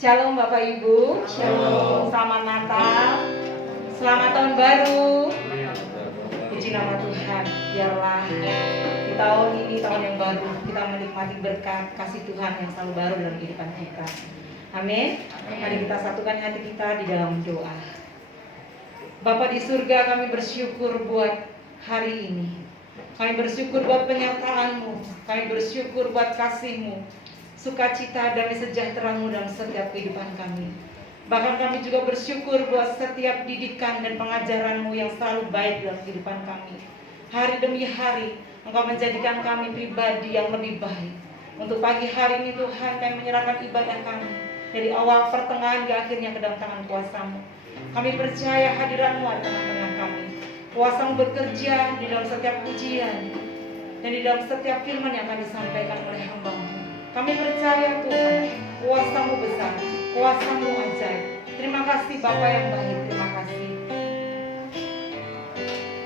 Shalom Bapak Ibu. Shalom. Selamat Natal. Selamat Tahun Baru. Puji nama Tuhan. Biarlah di tahun ini, tahun yang baru, kita menikmati berkat kasih Tuhan yang selalu baru dalam kehidupan kita. Amin. Mari kita satukan hati kita di dalam doa. Bapa di surga, kami bersyukur buat hari ini. Kami bersyukur buat penyertaan-Mu. Kami bersyukur buat kasih-Mu, sukacita, damai sejahtera-Mu dalam setiap kehidupan kami. Bahkan kami juga bersyukur buat setiap didikan dan pengajaran-Mu yang selalu baik dalam kehidupan kami. Hari demi hari, Engkau menjadikan kami pribadi yang lebih baik. Untuk pagi hari ini Tuhan, kami menyerahkan ibadah kami dari awal pertengahan ke akhirnya ke dalam tangan kuasa-Mu. Kami percaya hadirat-Mu ada tengah-tengah kami. Kuasa-Mu bekerja di dalam setiap pujian dan di dalam setiap firman yang akan disampaikan oleh hamba-Mu. Kami percaya Tuhan, kuasa-Mu besar, kuasa-Mu ajaib. Terima kasih Bapa yang baik, terima kasih.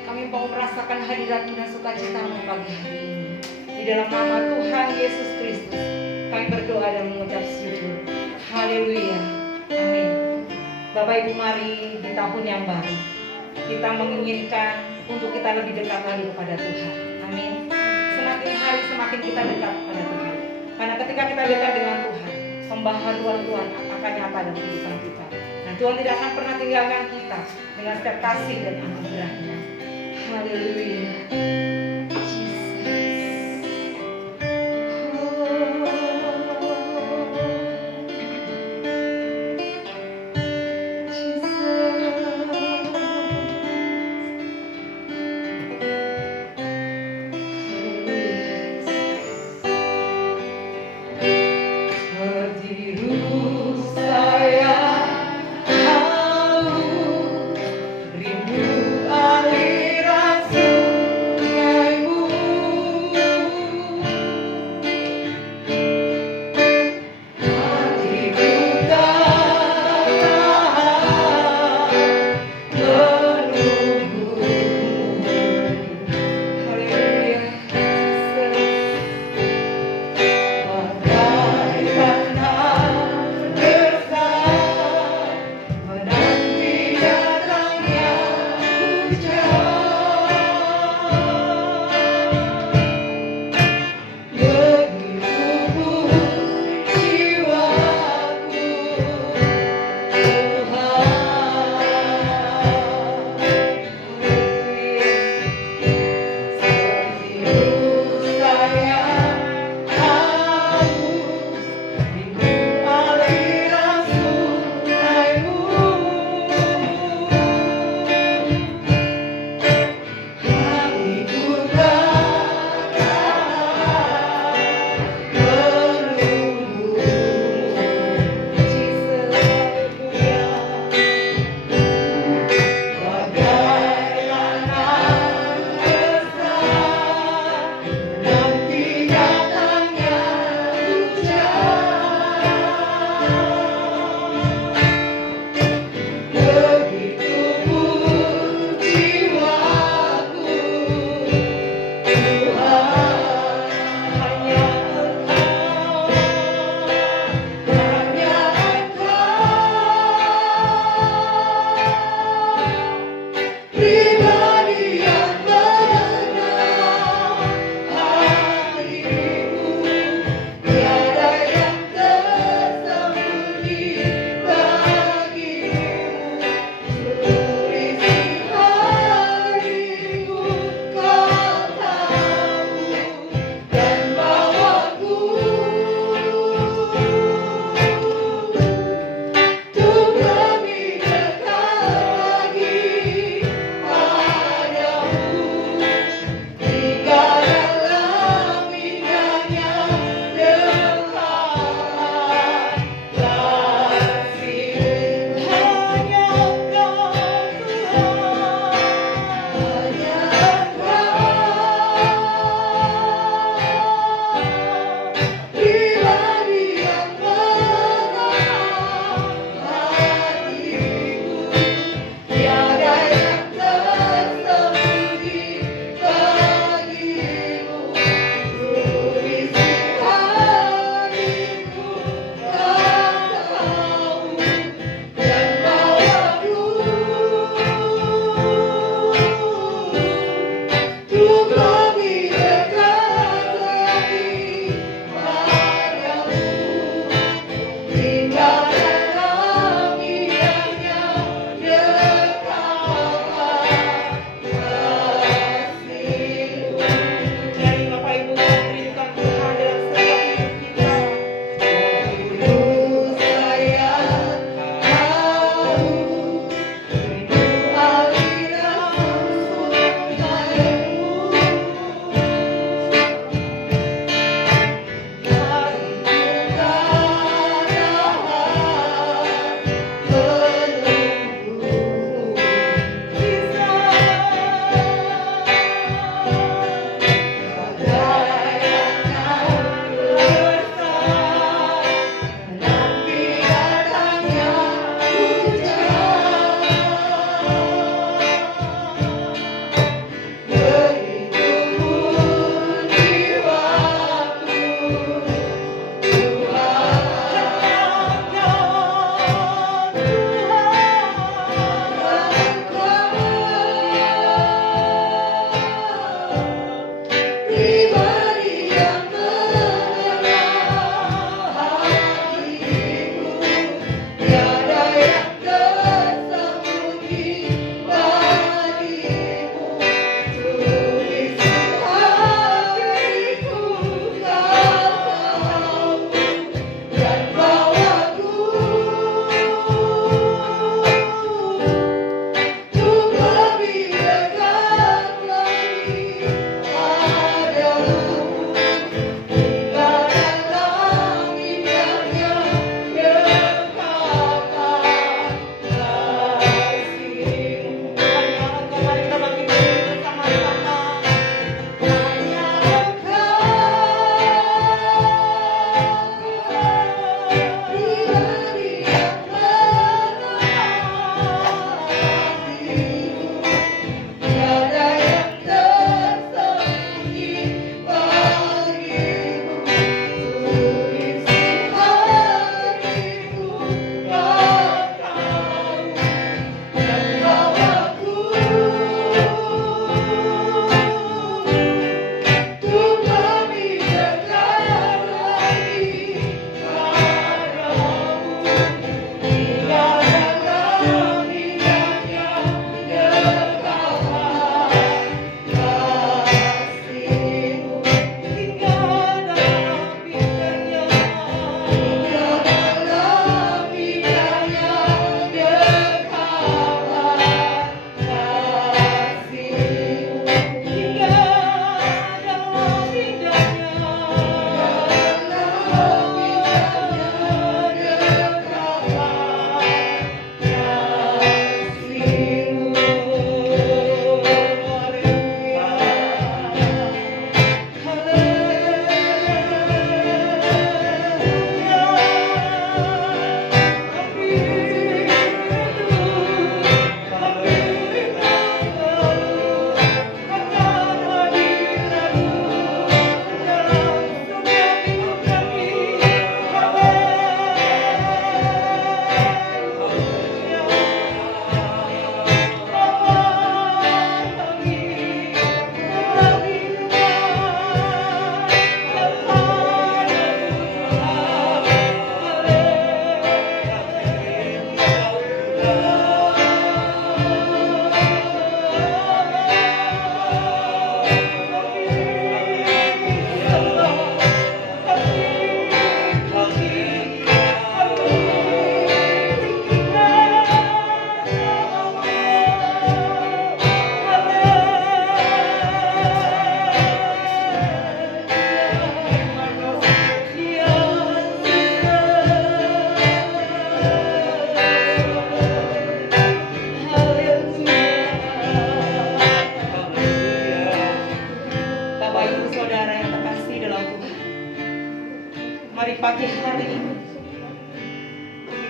Kami mau merasakan hadirat-Mu dan sukacita-Mu pagi hari ini. Di dalam nama Tuhan Yesus Kristus, kami berdoa dan mengucap syukur. Haleluya, amin. Bapak Ibu, mari di tahun yang baru, kita menginginkan untuk kita lebih dekat lagi kepada Tuhan. Amin. Semakin hari semakin kita dekat kepada Tuhan. Karena ketika kita dekat dengan Tuhan, pembaharuan Tuhan akan nyata dalam kehidupan kita. Dan Tuhan tidak akan pernah tinggalkan kita dengan setiap kasih dan anugerah-Nya. Haleluya.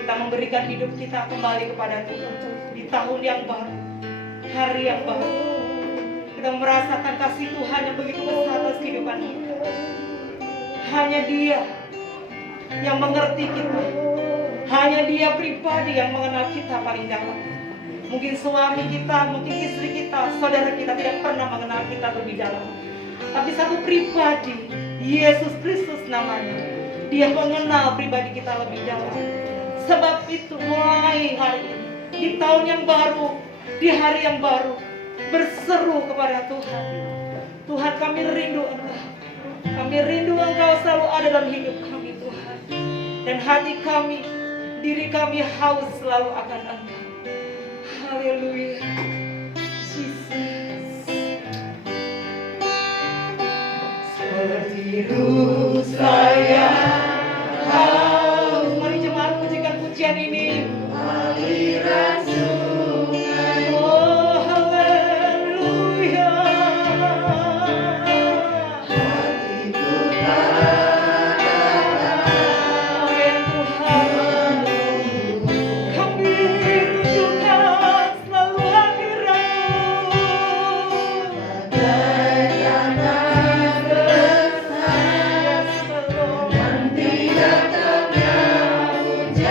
Kita memberikan hidup kita kembali kepada Tuhan di tahun yang baru, hari yang baru. Kita merasakan kasih Tuhan yang begitu besar atas kehidupan kita. Hanya Dia yang mengerti kita. Hanya Dia pribadi yang mengenal kita paling dalam. Mungkin suami kita, mungkin istri kita, saudara kita tidak pernah mengenal kita lebih dalam. Tapi satu pribadi, Yesus Kristus namanya, Dia mengenal pribadi kita lebih dalam. Sebab itu mulai hari ini, di tahun yang baru, di hari yang baru, berseru kepada Tuhan. Tuhan, kami rindu Engkau. Kami rindu Engkau selalu ada dalam hidup kami, Tuhan. Dan hati kami, diri kami haus selalu akan Engkau. Haleluya. Jesus. Seperti ruh saya haus. Mari jemaat pujikan pujian ini. Aliran sungai. Oh, haleluya. Hatiku tak Tuhan. Kami rindukan selalu hadirat-Mu. Bagaikan besar nanti datangnya hujan.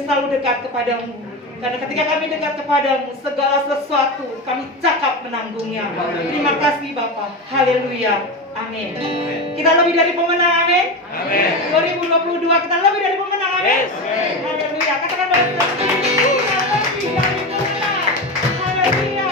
ingin selalu dekat kepadamu. Karena ketika kami dekat kepadamu, segala sesuatu kami cakap menanggungnya. Terima kasih Bapa. Haleluya. Amin. Kita lebih dari pemenang. Amin. 2022 kita lebih dari pemenang. Amin. Haleluya. Katakan lebih dari pemenang. Haleluya.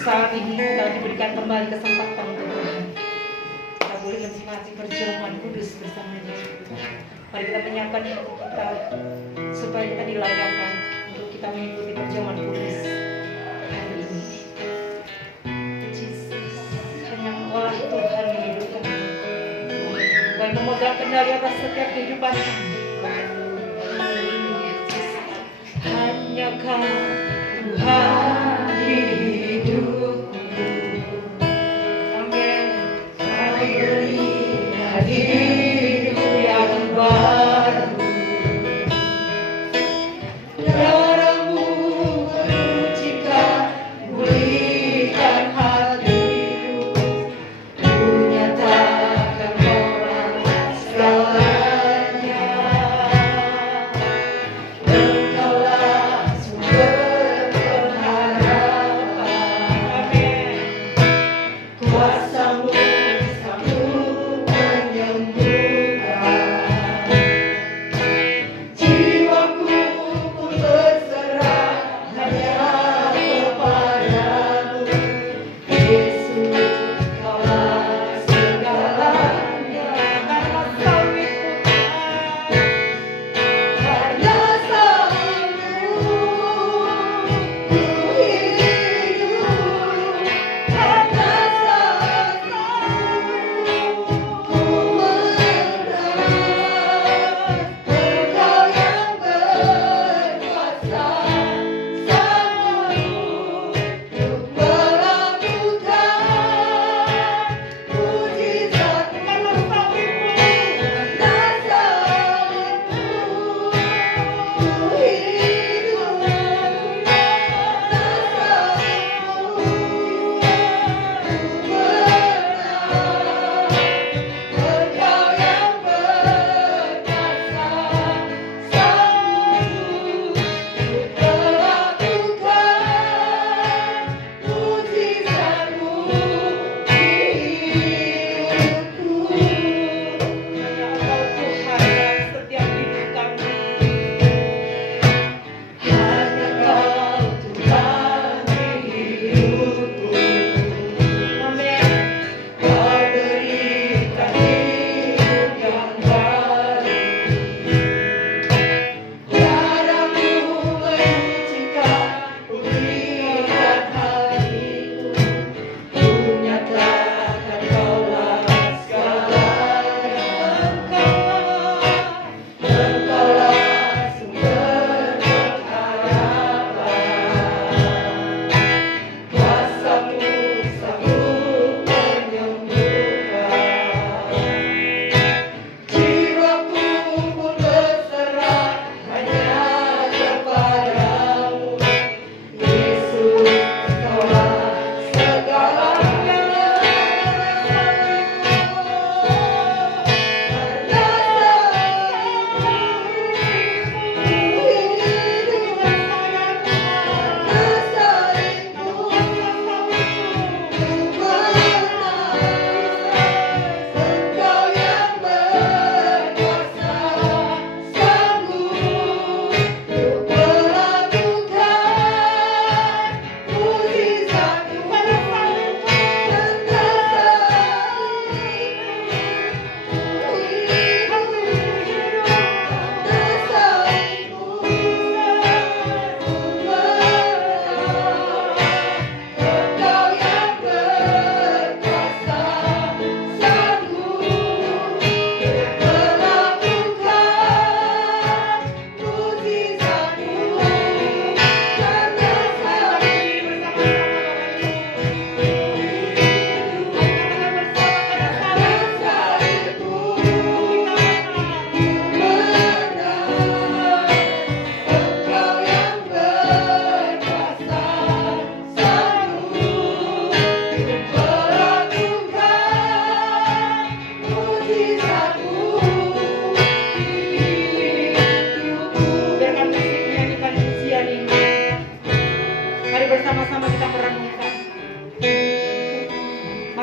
Saat ini kita diberikan kembali kesempatan untuk Tuhan. Kita boleh menikmati perjamuan kudus bersama Dia. Mari kita menyiapkan untuk kita supaya kita dilayakkan untuk kita mengikuti perjamuan kudus hari ini. Yesus, hanya Engkaulah Tuhan yang hidupkan kami. Engkau yang memegang kendali atas setiap kehidupan kami. Hanya Kau Tuhan hidupku. Amin. Kau berikan hidup yang baru. Darah-Mu menyucikan, pulihkan hati.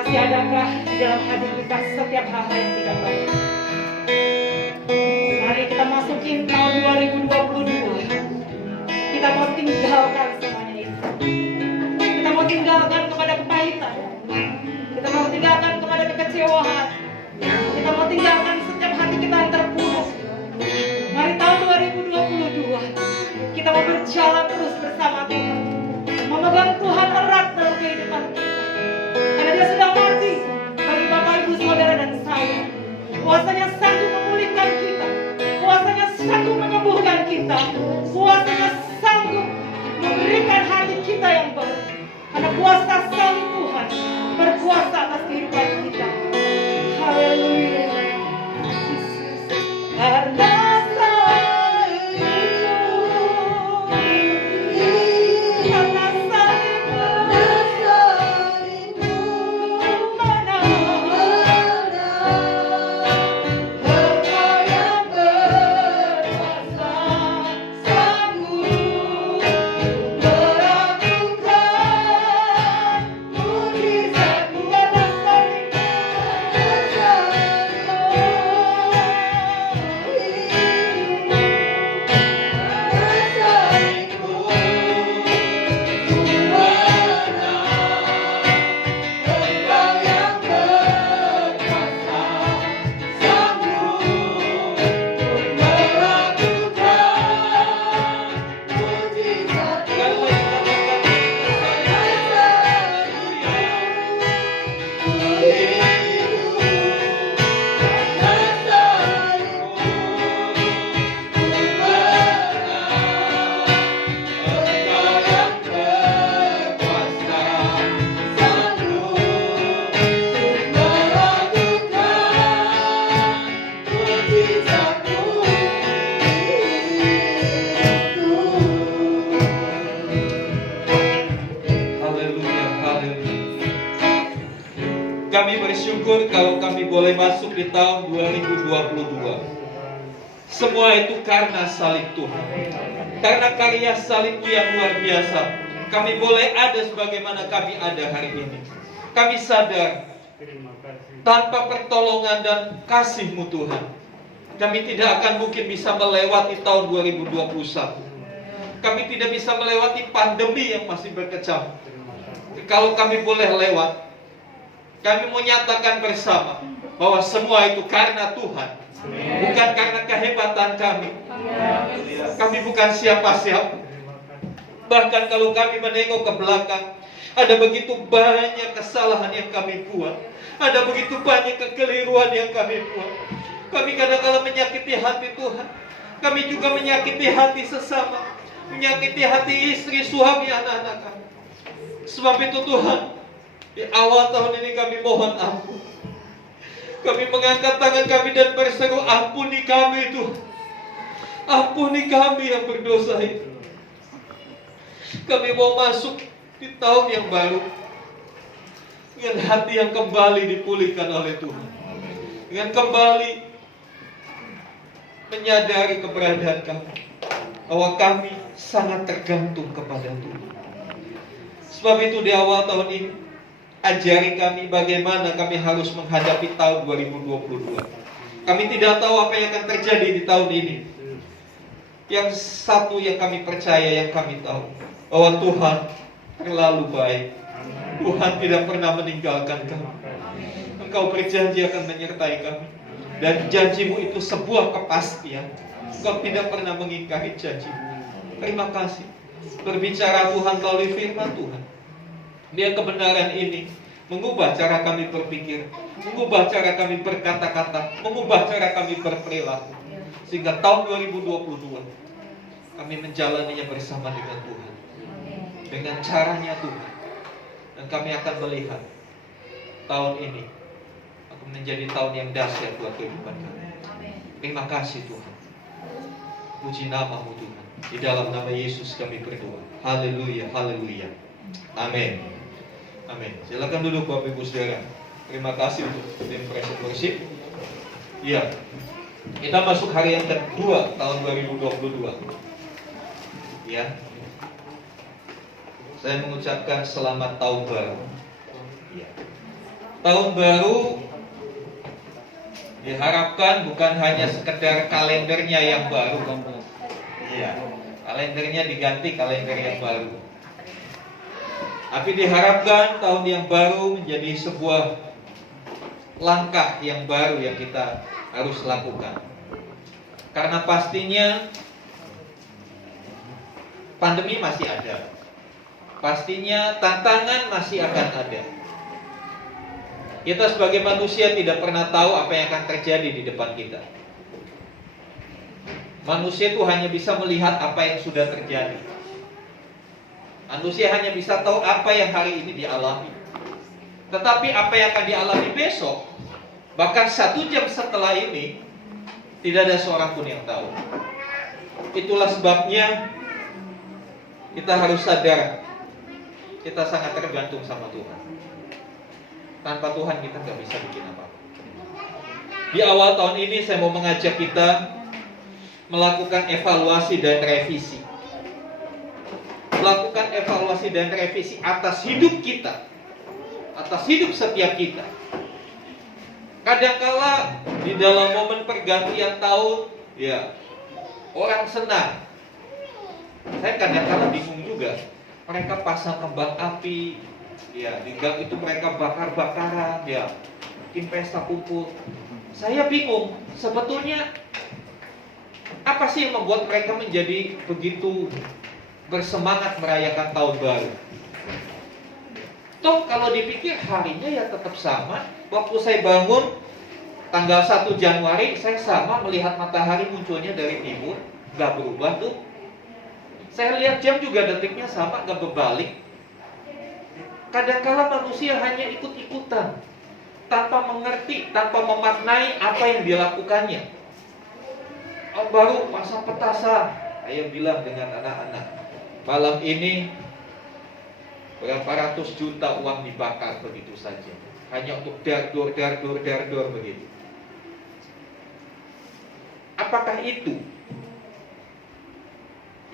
Masih adakah di dalam hati kita setiap hal yang tidak baik? Mari kita masukin tahun 2022. Kita mau tinggalkan semuanya itu. Kita mau tinggalkan kepada kepahitan. Kita mau tinggalkan kepada kekecewaan. Kita mau tinggalkan setiap hati kita yang terpuruk. Mari tahun 2022 kita mau berjalan terus bersama Tuhan, memegang Tuhan erat dalam kehidupan kita. Karena Dia sudah mati bagi Bapak, Ibu, Saudara dan saya. Kuasanya sanggup memulihkan kita, kuasanya sanggup menyembuhkan kita, kuasanya sanggup memberikan hati kita yang baru. Karena kuasa salib Tuhan berkuasa atas kehidupan kita. Haleluya. Karena kami bersyukur kalau kami boleh masuk di tahun 2022. Semua itu karena salib Tuhan. Karena karya salib-Mu yang luar biasa, kami boleh ada sebagaimana kami ada hari ini. Kami sadar tanpa pertolongan dan kasih-Mu Tuhan, kami tidak akan mungkin bisa melewati tahun 2021. Kami tidak bisa melewati pandemi yang masih berkecamuk. Kalau kami boleh lewat, kami mau nyatakan bersama bahwa semua itu karena Tuhan, bukan karena kehebatan kami. Kami bukan siapa-siapa. Bahkan kalau kami menengok ke belakang, ada begitu banyak kesalahan yang kami buat, ada begitu banyak kekeliruan yang kami buat. Kami kadang-kadang menyakiti hati Tuhan. Kami juga menyakiti hati sesama, menyakiti hati istri, suami, anak-anak kami. Sebab itu Tuhan, di awal tahun ini kami mohon ampun. Kami mengangkat tangan kami dan berseru, ampuni kami Tuhan. Ampuni kami yang berdosa itu. Kami mau masuk di tahun yang baru dengan hati yang kembali dipulihkan oleh Tuhan, dengan kembali menyadari keberadaan kami, bahwa kami sangat tergantung kepada Tuhan. Sebab itu di awal tahun ini, ajari kami bagaimana kami harus menghadapi tahun 2022. Kami tidak tahu apa yang akan terjadi di tahun ini. Yang satu yang kami percaya, yang kami tahu, bahwa Tuhan terlalu baik. Tuhan tidak pernah meninggalkan kami. Engkau berjanji akan menyertai kami, dan janji-Mu itu sebuah kepastian. Engkau tidak pernah mengingkari janji-Mu. Terima kasih. Berbicara Tuhan melalui firman Tuhan, biar kebenaran ini mengubah cara kami berpikir, mengubah cara kami berkata-kata, mengubah cara kami berperilaku, sehingga tahun 2022 kami menjalaninya bersama dengan Tuhan, dengan caranya Tuhan. Dan kami akan melihat tahun ini akan menjadi tahun yang dahsyat buat kehidupan kami. Terima kasih Tuhan. Puji nama-Mu Tuhan. Di dalam nama Yesus kami berdoa. Haleluya, haleluya. Amin. Amin. Silakan duduk Bapak Ibu Saudara. Terima kasih untuk tim present worship. Iya. Kita masuk hari yang kedua tahun 2022. Ya. Saya mengucapkan selamat tahun baru. Ya. Tahun baru diharapkan bukan hanya sekedar kalendernya yang baru. Iya, kalendernya diganti kalender yang baru. Tapi diharapkan tahun yang baru menjadi sebuah langkah yang baru yang kita harus lakukan. Karena pastinya pandemi masih ada. Pastinya tantangan masih akan ada. Kita sebagai manusia tidak pernah tahu apa yang akan terjadi di depan kita. Manusia itu hanya bisa melihat apa yang sudah terjadi. Manusia hanya bisa tahu apa yang hari ini dialami. Tetapi apa yang akan dialami besok, bahkan 1 jam setelah ini, tidak ada seorang pun yang tahu. Itulah sebabnya kita harus sadar kita sangat tergantung sama Tuhan. Tanpa Tuhan kita nggak bisa bikin apa-apa. Di awal tahun ini saya mau mengajak kita melakukan evaluasi dan revisi. Melakukan evaluasi dan revisi atas hidup kita, atas hidup setiap kita. Kadangkala di dalam momen pergantian tahun, ya, orang senang. Saya kadangkala bingung juga. Mereka pasang kembang api, ya, di gang itu mereka bakar-bakaran, ya, bikin pesta kumpul. Saya bingung, sebetulnya apa sih yang membuat mereka menjadi begitu bersemangat merayakan tahun baru? Toh kalau dipikir harinya ya tetap sama. Waktu saya bangun tanggal 1 Januari, saya sama melihat matahari munculnya dari timur, gak berubah tuh. Saya lihat jam juga detiknya sama, gak berbalik. Kadangkala manusia hanya ikut-ikutan, tanpa mengerti, tanpa memaknai apa yang dilakukannya. Oh, baru pasang petasan, ayah bilang dengan anak-anak, malam ini berapa ratus juta uang dibakar begitu saja, hanya untuk dardor begitu. Apakah itu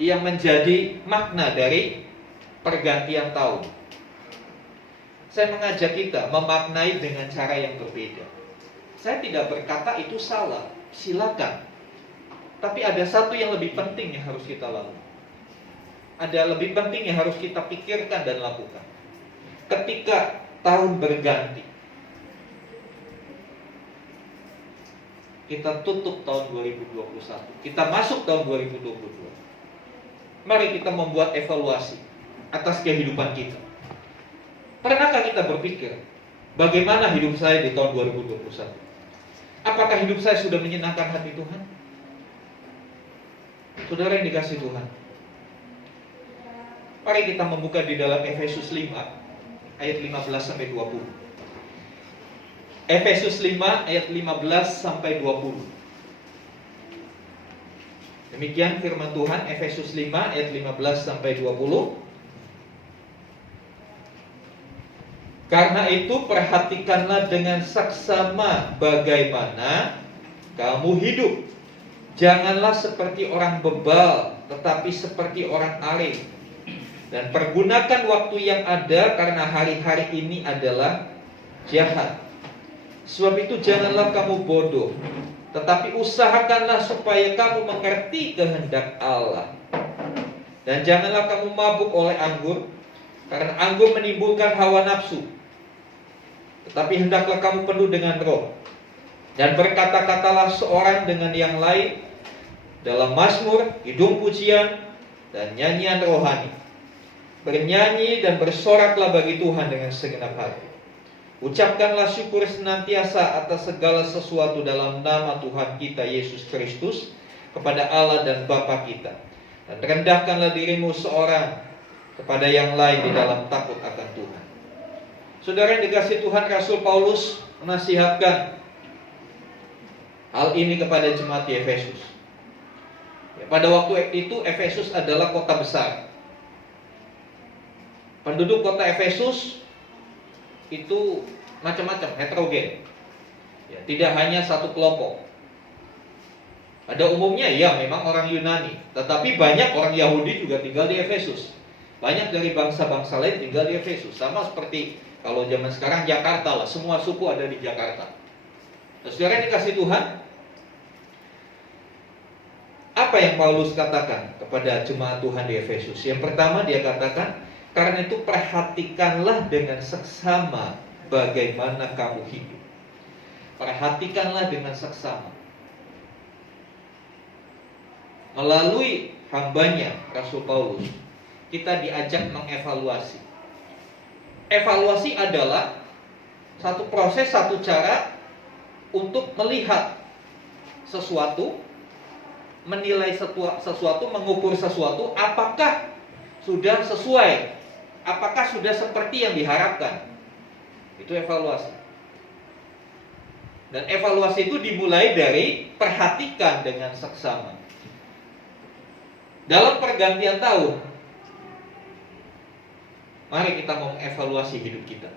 yang menjadi makna dari pergantian tahun? Saya mengajak kita memaknai dengan cara yang berbeda. Saya tidak berkata itu salah, silakan. Tapi ada satu yang lebih penting yang harus kita lakukan. Ada lebih penting yang harus kita pikirkan dan lakukan. Ketika tahun berganti, kita tutup tahun 2021, kita masuk tahun 2022. Mari kita membuat evaluasi atas kehidupan kita. Pernahkah kita berpikir, bagaimana hidup saya di tahun 2021? Apakah hidup saya sudah menyenangkan hati Tuhan? Saudara yang dikasihi Tuhan, mari kita membuka di dalam Efesus 5 ayat 15 sampai 20. Efesus 5 ayat 15 sampai 20. Demikian firman Tuhan, Efesus 5 ayat 15 sampai 20. Karena itu perhatikanlah dengan saksama bagaimana kamu hidup. Janganlah seperti orang bebal, tetapi seperti orang alim. Dan pergunakan waktu yang ada, karena hari-hari ini adalah jahat. Sebab itu janganlah kamu bodoh, tetapi usahakanlah supaya kamu mengerti kehendak Allah. Dan janganlah kamu mabuk oleh anggur, karena anggur menimbulkan hawa nafsu. Tetapi hendaklah kamu penuh dengan roh. Dan berkata-katalah seorang dengan yang lain dalam mazmur, hidung pujian, dan nyanyian rohani. Bernyanyi dan bersoraklah bagi Tuhan dengan segenap hati. Ucapkanlah syukur senantiasa atas segala sesuatu dalam nama Tuhan kita Yesus Kristus kepada Allah dan Bapa kita. Dan rendahkanlah dirimu seorang kepada yang lain di dalam takut akan Tuhan. Saudara yang dikasihi Tuhan, Rasul Paulus menasihatkan hal ini kepada jemaat di Efesus. Ya, pada waktu itu Efesus adalah kota besar. Penduduk kota Efesus itu macam-macam, heterogen. Ya, tidak hanya satu kelompok. Pada umumnya ya memang orang Yunani, tetapi banyak orang Yahudi juga tinggal di Efesus. Banyak dari bangsa-bangsa lain tinggal di Efesus, sama seperti Kalau zaman sekarang Jakarta lah, semua suku ada di Jakarta. Nah, saudara yang dikasih Tuhan, apa yang Paulus katakan kepada jemaat Tuhan di Efesus? Yang pertama dia katakan, karena itu perhatikanlah dengan seksama bagaimana kamu hidup. Perhatikanlah dengan seksama. Melalui hambanya Rasul Paulus, kita diajak mengevaluasi. Evaluasi adalah satu proses, satu cara untuk melihat sesuatu, menilai sesuatu, mengukur sesuatu, apakah sudah sesuai, apakah sudah seperti yang diharapkan. Itu evaluasi. Dan evaluasi itu dimulai dari perhatikan dengan seksama. Dalam pergantian tahun, mari kita mengevaluasi hidup kita.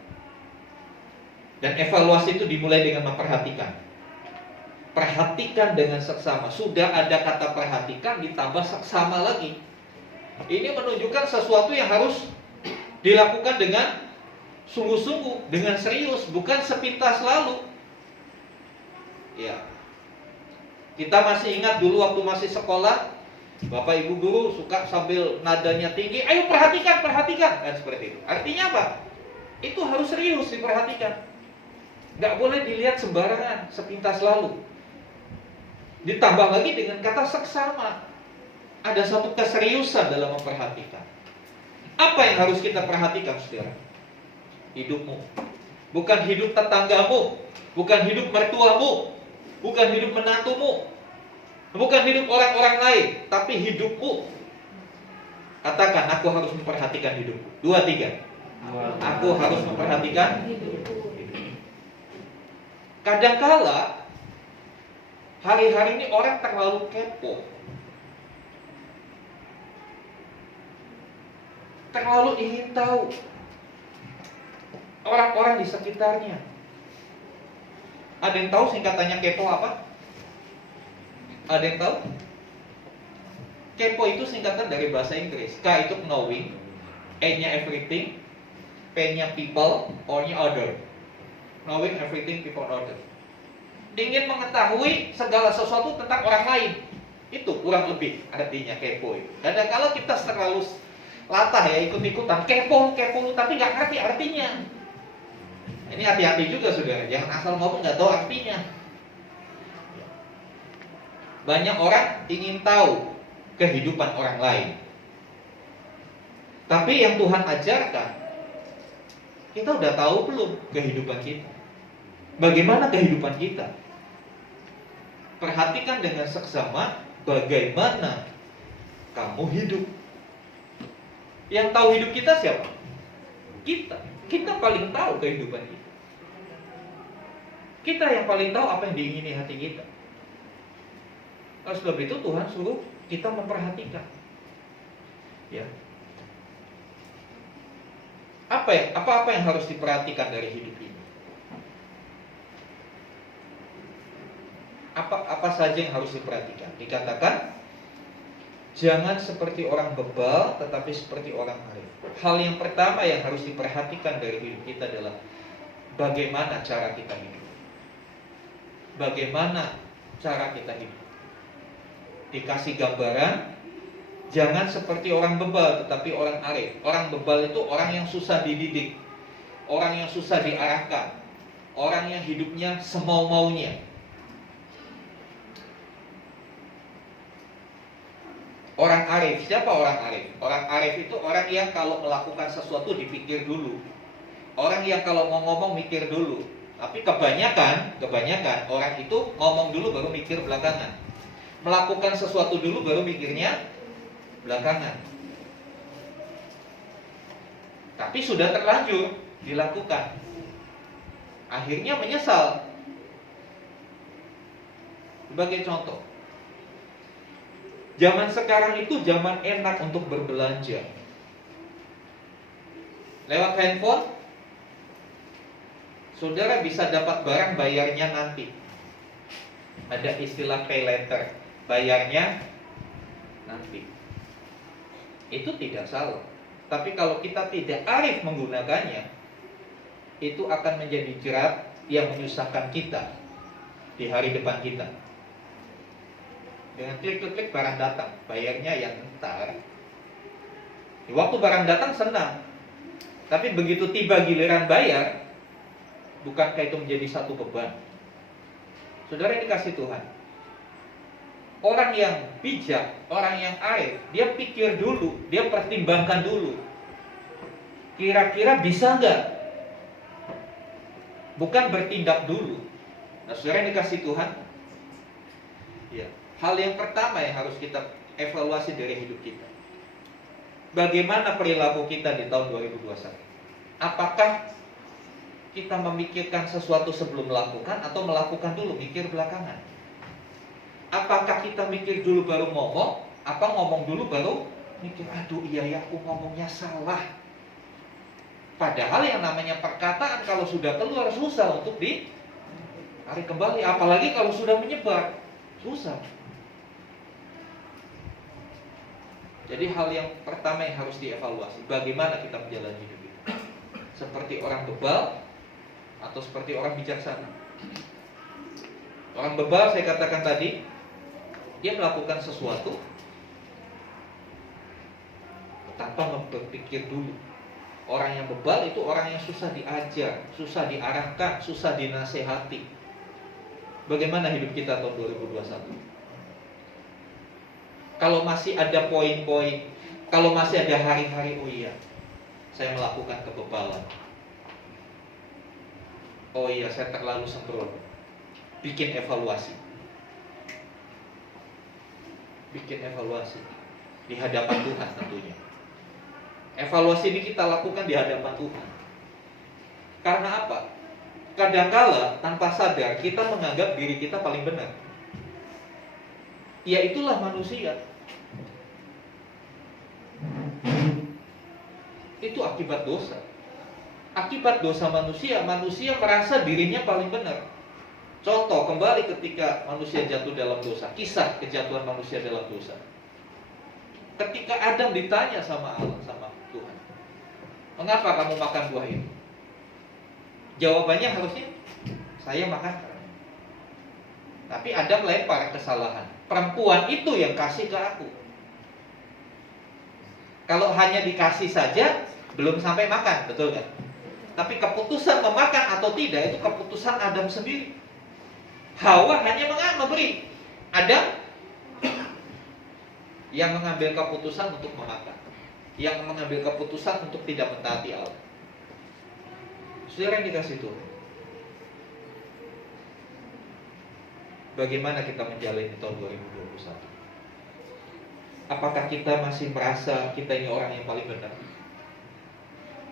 Dan evaluasi itu dimulai dengan memperhatikan. Perhatikan dengan seksama. Sudah ada kata perhatikan ditambah seksama lagi. Ini menunjukkan sesuatu yang harus dilakukan dengan sungguh-sungguh, dengan serius, bukan sepintas lalu. Ya. Kita masih ingat dulu waktu masih sekolah, Bapak Ibu guru suka sambil nadanya tinggi, ayo perhatikan, perhatikan, kan seperti itu. Artinya apa? Itu harus serius diperhatikan. Gak boleh dilihat sembarangan, sepintas lalu. Ditambah lagi dengan kata seksama. Ada satu keseriusan dalam memperhatikan. Apa yang harus kita perhatikan, saudara? Hidupmu. Bukan hidup tetanggamu, bukan hidup mertuamu, bukan hidup menantumu, bukan hidup orang-orang lain, tapi hidupmu. Katakan, aku harus memperhatikan hidupku. 2, 3. Aku harus memperhatikan hidupku. Kadangkala hari-hari ini orang terlalu kepo, terlalu ingin tahu orang-orang di sekitarnya. Ada yang tahu singkatannya kepo apa? Ada yang tahu? Kepo itu singkatan dari bahasa Inggris. K itu knowing, E-nya everything, P-nya people, O-nya other. Knowing everything, people, other. Ingin mengetahui segala sesuatu tentang orang lain. Itu kurang lebih artinya kepo. Kadang kalau kita terlalu latah ya, ikut-ikutan kepo, tapi nggak ngerti artinya. Ini hati-hati juga saudara, jangan asal ngomong nggak tahu artinya. Banyak orang ingin tahu kehidupan orang lain, tapi yang Tuhan ajarkan, kita udah tahu belum kehidupan kita? Bagaimana kehidupan kita? Perhatikan dengan seksama bagaimana kamu hidup. Yang tahu hidup kita siapa? Kita paling tahu kehidupan kita. Kita yang paling tahu apa yang diingini hati kita. Oleh sebab itu Tuhan suruh kita memperhatikan. Ya. Apa yang harus diperhatikan dari hidup ini? Apa saja yang harus diperhatikan? Dikatakan, jangan seperti orang bebal, tetapi seperti orang arif. Hal yang pertama yang harus diperhatikan dari hidup kita adalah bagaimana cara kita hidup. Bagaimana cara kita hidup. Dikasih gambaran, jangan seperti orang bebal, tetapi orang arif. Orang bebal itu orang yang susah dididik, orang yang susah diarahkan, orang yang hidupnya semau-maunya. Orang arif, siapa orang arif? Orang arif itu orang yang kalau melakukan sesuatu dipikir dulu. Orang yang kalau mau ngomong mikir dulu. Tapi kebanyakan orang itu ngomong dulu baru mikir belakangan. Melakukan sesuatu dulu baru mikirnya belakangan. Tapi sudah terlanjur dilakukan, akhirnya menyesal. Sebagai contoh, zaman sekarang itu zaman enak untuk berbelanja. Lewat handphone, saudara bisa dapat barang, bayarnya nanti. Ada istilah pay later, bayarnya nanti. Itu tidak salah. Tapi kalau kita tidak arif menggunakannya, itu akan menjadi jerat yang menyusahkan kita di hari depan kita. Dengan klik-klik barang datang, bayarnya yang entar. Di waktu barang datang senang, tapi begitu tiba giliran bayar, bukankah itu menjadi satu beban? Saudara yang dikasih Tuhan, orang yang bijak, orang yang arif, dia pikir dulu, dia pertimbangkan dulu. Kira-kira bisa nggak? Bukan bertindak dulu. Nah, saudara yang dikasih Tuhan, ya, hal yang pertama yang harus kita evaluasi dari hidup kita. Bagaimana perilaku kita di tahun 2021? Apakah kita memikirkan sesuatu sebelum melakukan atau melakukan dulu, mikir belakangan? Apakah kita mikir dulu baru ngomong, apa ngomong dulu baru mikir, aduh iya ya aku ngomongnya salah. Padahal yang namanya perkataan kalau sudah keluar susah untuk ditarik kembali, apalagi kalau sudah menyebar, susah. Jadi hal yang pertama yang harus dievaluasi, bagaimana kita menjalani hidup ini? Seperti orang bebal atau seperti orang bijaksana? Orang bebal saya katakan tadi, dia melakukan sesuatu tanpa berpikir dulu. Orang yang bebal itu orang yang susah diajar, susah diarahkan, susah dinasehati. Bagaimana hidup kita tahun 2021? Kalau masih ada poin-poin, kalau masih ada hari-hari, oh iya, saya melakukan kebebalan. Oh iya, saya terlalu sembrono. Bikin evaluasi. Bikin evaluasi di hadapan Tuhan tentunya. Evaluasi ini kita lakukan di hadapan Tuhan. Karena apa? Kadangkala tanpa sadar kita menganggap diri kita paling benar. Ya itulah manusia. Itu akibat dosa. Akibat dosa manusia, manusia merasa dirinya paling benar. Contoh, kembali ketika manusia jatuh dalam dosa, kisah kejatuhan manusia dalam dosa. Ketika Adam ditanya sama Allah, sama Tuhan, mengapa kamu makan buah itu? Jawabannya harusnya, saya makan. Tapi Adam lempar kesalahan. Perempuan itu yang kasih ke aku. Kalau hanya dikasih saja, belum sampai makan, betul kan? Tapi keputusan memakan atau tidak, itu keputusan Adam sendiri. Hawa hanya memberi. Adam yang mengambil keputusan untuk memakan, yang mengambil keputusan untuk tidak mentaati Allah. Saudara yang dikasih Tuhan, bagaimana kita menjalani tahun 2021? Apakah kita masih merasa kita ini orang yang paling benar?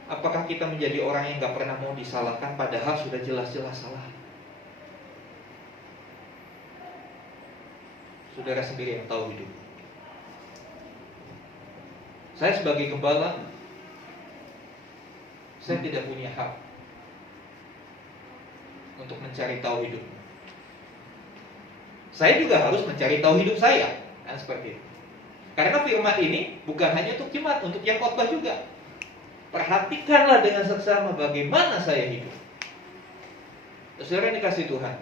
Apakah kita menjadi orang yang gak pernah mau disalahkan padahal sudah jelas-jelas salah? Saudara sendiri yang tahu hidup. Saya sebagai gembala, saya tidak punya hak untuk mencari tahu hidup. Saya juga harus mencari tahu hidup saya, kan seperti itu. Karena firman ini bukan hanya untuk jemaat, untuk yang khotbah juga. Perhatikanlah dengan seksama bagaimana saya hidup. Saudara yang dikasih Tuhan,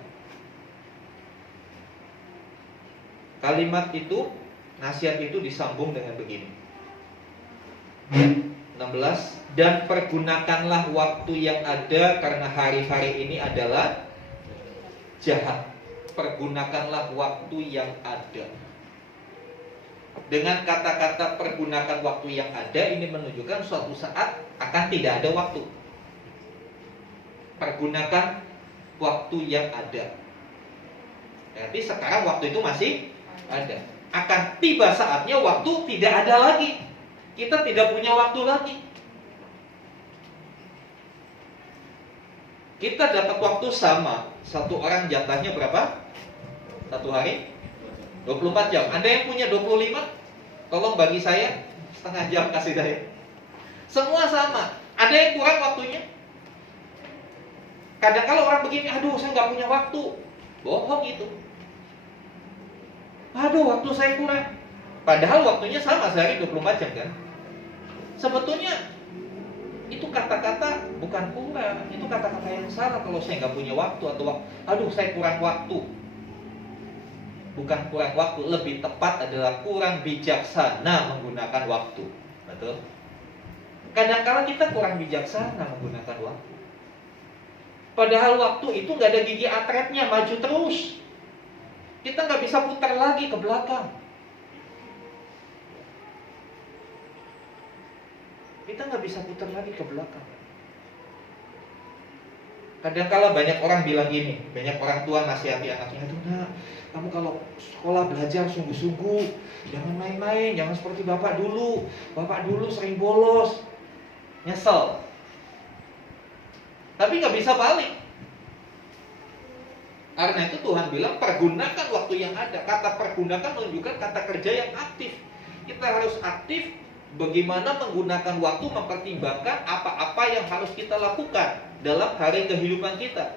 kalimat itu, nasihat itu disambung dengan begini. 16, dan pergunakanlah waktu yang ada karena hari-hari ini adalah jahat. Pergunakanlah waktu yang ada. Dengan kata-kata pergunakan waktu yang ada, ini menunjukkan suatu saat akan tidak ada waktu. Pergunakan waktu yang ada. Berarti sekarang waktu itu masih ada. Akan tiba saatnya waktu tidak ada lagi. Kita tidak punya waktu lagi. Kita dapat waktu sama. Satu orang jatahnya berapa? Satu hari 24 jam. Anda yang punya 25, tolong bagi saya setengah jam kasih saya. Semua sama. Ada yang kurang waktunya. Kadang kalau orang begini, aduh saya nggak punya waktu. Bohong itu. Aduh waktu saya kurang. Padahal waktunya sama sehari 24 jam kan. Sebetulnya Itu kata-kata bukan kurang, itu kata-kata yang salah kalau saya nggak punya waktu atau aduh saya kurang waktu. Bukan kurang waktu, lebih tepat adalah kurang bijaksana menggunakan waktu. Betul? Kadang-kala kita kurang bijaksana menggunakan waktu. Padahal waktu itu nggak ada gigi atretnya, maju terus. Kita nggak bisa putar lagi ke belakang. Kita nggak bisa putar lagi ke belakang. Kadang-kala banyak orang bilang gini, banyak orang tua nasihati anaknya, aduh nak, kamu kalau sekolah belajar sungguh-sungguh, jangan main-main, jangan seperti bapak dulu. Bapak dulu sering bolos, nyesel. Tapi nggak bisa balik. Karena itu Tuhan bilang pergunakan waktu yang ada. Kata pergunakan menunjukkan kata kerja yang aktif. Kita harus aktif. Bagaimana menggunakan waktu, mempertimbangkan apa-apa yang harus kita lakukan dalam hari kehidupan kita.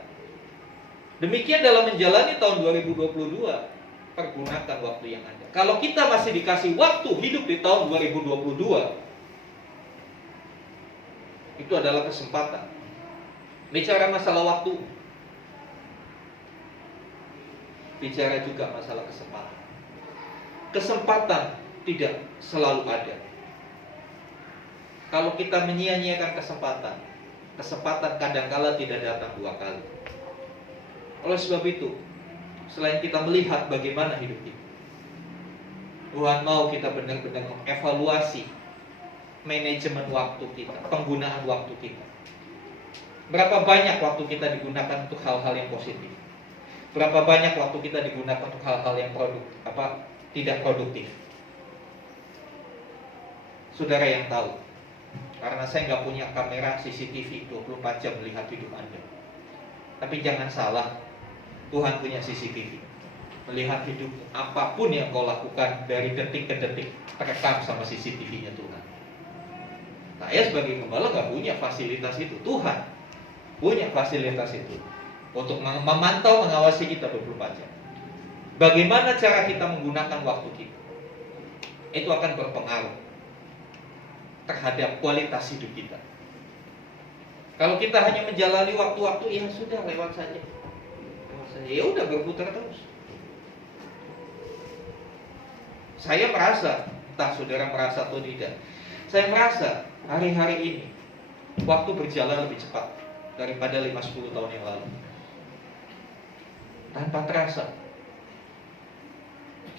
Demikian dalam menjalani tahun 2022, pergunakan waktu yang ada. Kalau kita masih dikasih waktu hidup di tahun 2022, itu adalah kesempatan. Bicara masalah waktu, bicara juga masalah kesempatan. Kesempatan tidak selalu ada. Kalau kita menyia-nyiakan kesempatan, kesempatan kadangkala tidak datang dua kali. Oleh sebab itu, selain kita melihat bagaimana hidup kita, Tuhan mau kita benar-benar mengevaluasi manajemen waktu kita, penggunaan waktu kita. Berapa banyak waktu kita digunakan untuk hal-hal yang positif? Berapa banyak waktu kita digunakan untuk hal-hal yang tidak produktif? Saudara yang tahu, karena saya nggak punya kamera CCTV 24 jam melihat hidup Anda. Tapi jangan salah, Tuhan punya CCTV. Melihat hidup apapun yang kau lakukan dari detik ke detik, terekam sama CCTV-nya Tuhan. Saya sebagai gembala nggak punya fasilitas itu. Tuhan punya fasilitas itu untuk memantau, mengawasi kita 24 jam. Bagaimana cara kita menggunakan waktu kita, itu akan berpengaruh terhadap kualitas hidup kita. Kalau kita hanya menjalani waktu-waktu, ya sudah lewat saja. Ya udah berputar terus. Saya merasa, entah saudara merasa atau tidak, saya merasa hari-hari ini waktu berjalan lebih cepat daripada 5-10 tahun yang lalu. Tanpa terasa,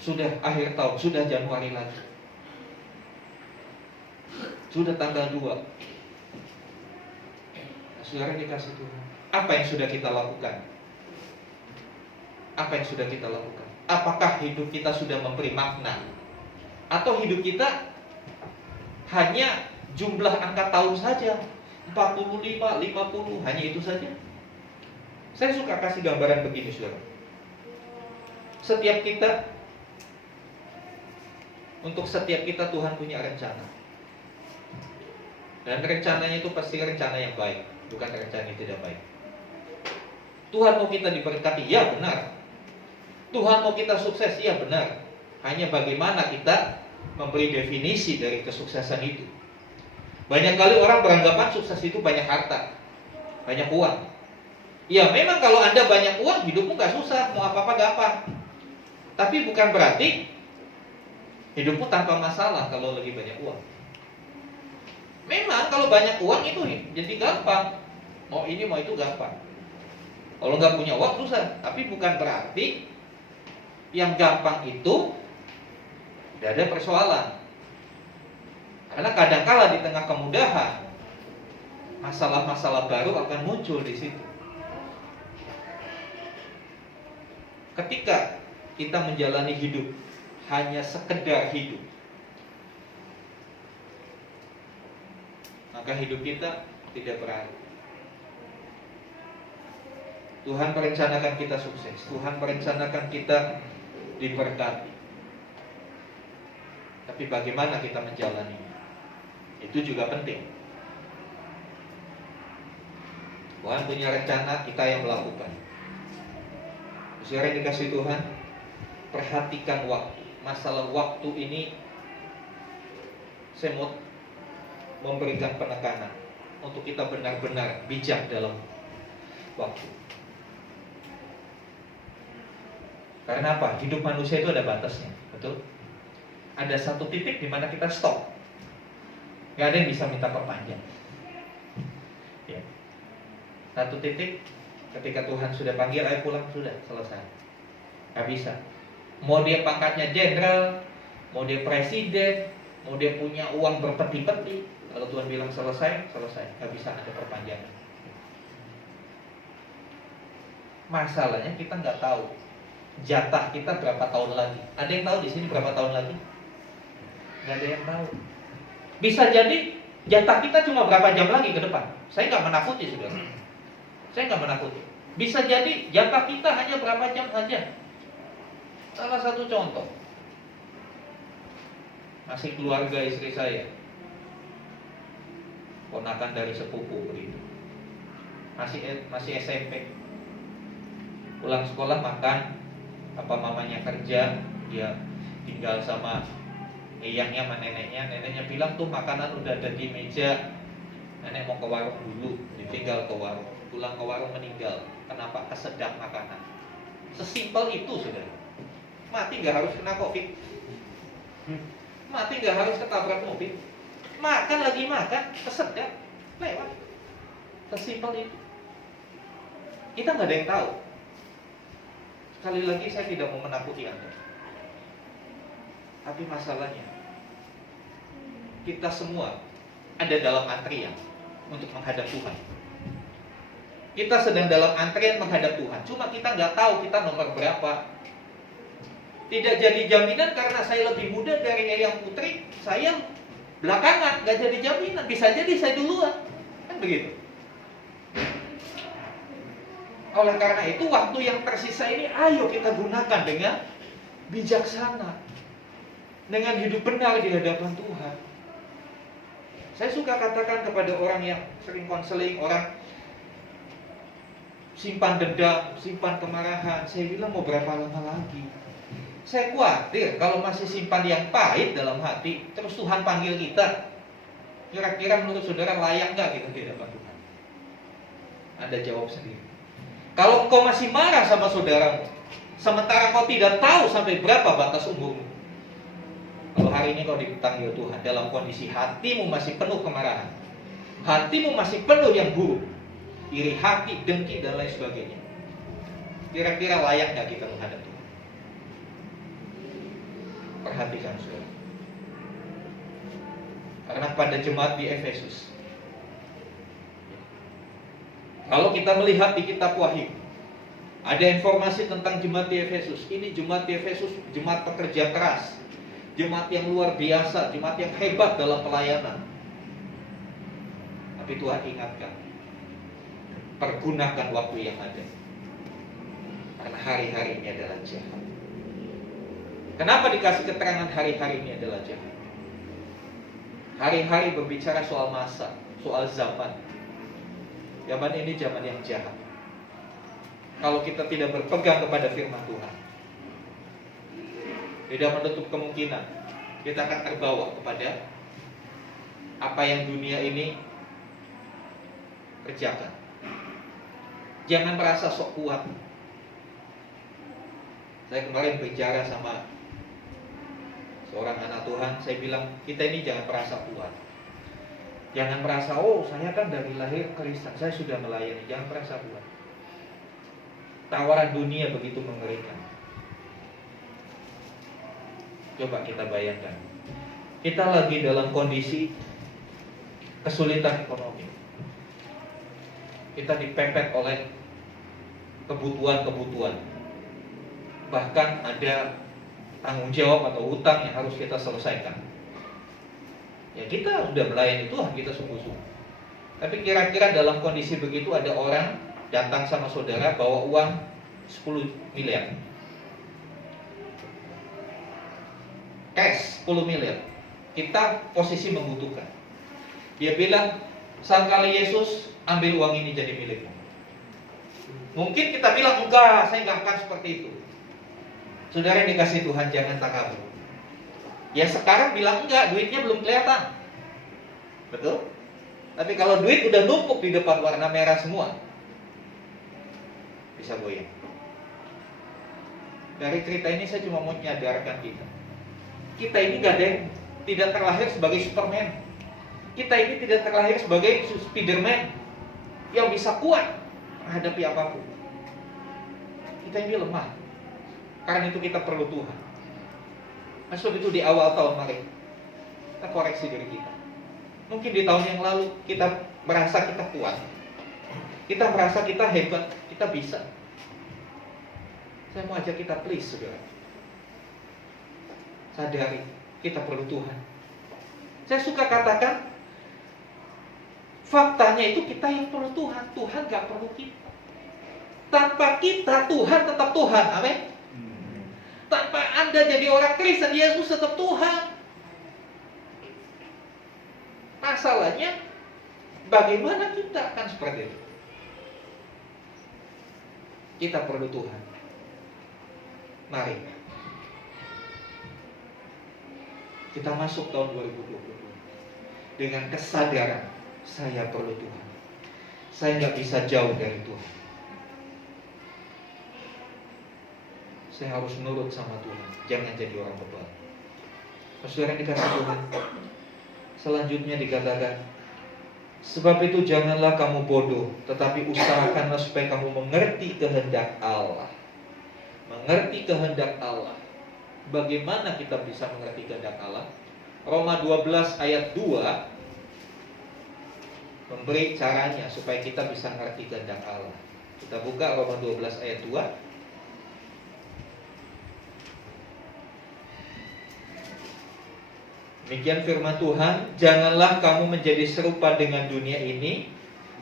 sudah akhir tahun, sudah Januari lagi. Sudah tanggal 2. Saudara dikasih Tuhan, apa yang sudah kita lakukan? Apa yang sudah kita lakukan? Apakah hidup kita sudah memberi makna? Atau hidup kita hanya jumlah angka tahun saja, 45, 50, hanya itu saja? Saya suka kasih gambaran begini, saudara. Untuk setiap kita Tuhan punya rencana. Dan rencananya itu pasti rencana yang baik, bukan rencana yang tidak baik. Tuhan mau kita diberkati, ya benar. Tuhan mau kita sukses, ya benar. Hanya bagaimana kita memberi definisi dari kesuksesan itu. Banyak kali orang beranggapan sukses itu banyak harta, banyak uang. Ya memang kalau Anda banyak uang, hidupmu gak susah, mau apa-apa gampang. Tapi bukan berarti hidupmu tanpa masalah kalau lagi banyak uang. Memang kalau banyak uang itu jadi gampang, mau ini mau itu gampang. Kalau nggak punya uang susah. Tapi bukan berarti yang gampang itu tidak ada persoalan. Karena kadangkala di tengah kemudahan, masalah-masalah baru akan muncul di situ. Ketika kita menjalani hidup hanya sekedar hidup, maka hidup kita tidak berarti. Tuhan merencanakan kita sukses, Tuhan merencanakan kita diberkati. Tapi bagaimana kita menjalaninya, itu juga penting. Tuhan punya rencana, kita yang melakukan. Saudara yang dikasih Tuhan, perhatikan waktu. Masalah waktu ini saya mau memberikan penekanan. untuk kita benar-benar bijak dalam waktu. Karena apa? Hidup manusia itu ada batasnya, betul? Ada satu titik di mana kita stop. Gak ada yang bisa minta perpanjang. Ya. Satu titik, ketika Tuhan sudah panggil, ayo pulang, sudah selesai. Gak bisa. Mau dia pangkatnya jenderal, mau dia presiden, mau dia punya uang berpeti-peti, kalau Tuhan bilang selesai, selesai. Gak bisa ada perpanjangan. Masalahnya kita nggak tahu jatah kita berapa tahun lagi. Ada yang tahu di sini berapa tahun lagi? Nggak ada yang tahu. Bisa jadi jatah kita cuma berapa jam lagi ke depan. Saya nggak menakuti, saudara. Saya nggak menakuti. Bisa jadi jatah kita hanya berapa jam saja. Salah satu contoh, masih keluarga istri saya, ponakan dari sepupu begitu, masih SMP, pulang sekolah makan, apa mamanya kerja, dia tinggal sama eyangnya sama neneknya. Neneknya bilang tuh makanan udah ada di meja, nenek mau ke warung dulu, ditinggal ke warung, pulang ke warung meninggal. Kenapa? Kesedap makanan. Sesimpel itu, saudara. Mati nggak harus kena COVID, mati nggak harus ketabrak mobil, makan lagi makan, kesedap, lewat. Sesimpel itu. Kita nggak ada yang tahu. Sekali lagi saya tidak mau menakuti Anda, tapi masalahnya kita semua ada dalam antrian untuk menghadap Tuhan. Kita sedang dalam antrian menghadap Tuhan. Cuma kita nggak tahu kita nomor berapa. Tidak jadi jaminan karena saya lebih muda dari Eyang Putri, saya belakangan, nggak jadi jaminan. Bisa jadi saya duluan, kan begitu. Oleh karena itu waktu yang tersisa ini ayo kita gunakan dengan bijaksana, dengan hidup benar di hadapan Tuhan. Saya suka katakan kepada orang yang sering konseling, orang simpan dendam, simpan kemarahan, saya bilang mau berapa lama lagi? Saya khawatir kalau masih simpan yang pahit dalam hati, terus Tuhan panggil kita, kira-kira menurut saudara layak nggak kita di hadapan Tuhan? Anda jawab sendiri. Kalau kau masih marah sama saudaramu, sementara kau tidak tahu sampai berapa batas umurmu, kalau hari ini kau dipanggil Tuhan dalam kondisi hatimu masih penuh kemarahan, hatimu masih penuh yang buruk, iri hati, dengki, dan lain sebagainya, kira-kira layak nggak kita menghadap Tuhan? Perhatikan saudara. Karena pada jemaat di Efesus, kalau kita melihat di kitab Wahyu, ada informasi tentang jemaat di Efesus. Ini jemaat di Efesus, jemaat pekerja keras, jemaat yang luar biasa, jemaat yang hebat dalam pelayanan. Tapi Tuhan ingatkan, pergunakan waktu yang ada, karena hari-hari ini adalah jahat. Kenapa dikasih keterangan hari-hari ini adalah jahat? Hari-hari berbicara soal masa, soal zaman. Zaman ini zaman yang jahat. Kalau kita tidak berpegang kepada firman Tuhan, tidak menutup kemungkinan kita akan terbawa kepada apa yang dunia ini kerjakan. Jangan merasa sok kuat. Saya kemarin bicara sama seorang anak Tuhan, saya bilang kita ini jangan merasa kuat. Jangan merasa, oh saya kan dari lahir Kristen, saya sudah melayani. Jangan merasa kuat. Tawaran dunia begitu mengerikan. Coba kita bayangkan, kita lagi dalam kondisi kesulitan ekonomi. Kita dipepet oleh kebutuhan-kebutuhan. Bahkan ada tanggung jawab atau hutang yang harus kita selesaikan. Ya kita udah melayani Tuhan, kita sungguh-sungguh. Tapi kira-kira dalam kondisi begitu ada orang datang sama saudara bawa uang 10 miliar. Cash 10 miliar. Kita posisi membutuhkan. Dia bilang, sangkali Yesus ambil uang ini jadi milikmu. Mungkin kita bilang, enggak, saya enggak akan seperti itu. Saudara yang dikasih Tuhan, jangan takabur. Ya sekarang bilang enggak, duitnya belum kelihatan. Betul? Tapi kalau duit udah numpuk di depan warna merah semua, bisa goyang. Dari cerita ini saya cuma mau menyadarkan kita ini gak ada yang tidak terlahir sebagai Superman. Kita ini tidak terlahir sebagai Spiderman yang bisa kuat menghadapi apapun. Kita ini lemah. Karena itu kita perlu Tuhan. Nah, sebab itu di awal tahun mari kita koreksi diri kita. Mungkin di tahun yang lalu kita merasa kita kuat, kita merasa kita hebat, kita bisa. Saya mau ajak kita, please saudara, sadari kita perlu Tuhan. Saya suka katakan, faktanya itu kita yang perlu Tuhan. Tuhan gak perlu kita. Tanpa kita, Tuhan tetap Tuhan. Amin. Tanpa Anda jadi orang Kristen, Yesus tetap Tuhan. Masalahnya, bagaimana kita akan seperti itu? Kita perlu Tuhan. Mari kita masuk tahun 2022 dengan kesadaran saya perlu Tuhan. Saya nggak bisa jauh dari Tuhan. Saya harus nurut sama Tuhan. Jangan jadi orang bebal. Saudara yang dikasih Tuhan, selanjutnya dikatakan, sebab itu janganlah kamu bodoh, tetapi usahakanlah supaya kamu mengerti kehendak Allah. Mengerti kehendak Allah. Bagaimana kita bisa mengerti kehendak Allah? Roma 12 ayat 2 memberi caranya supaya kita bisa mengerti kehendak Allah. Kita buka Roma 12 ayat 2. Demikian firman Tuhan, janganlah kamu menjadi serupa dengan dunia ini,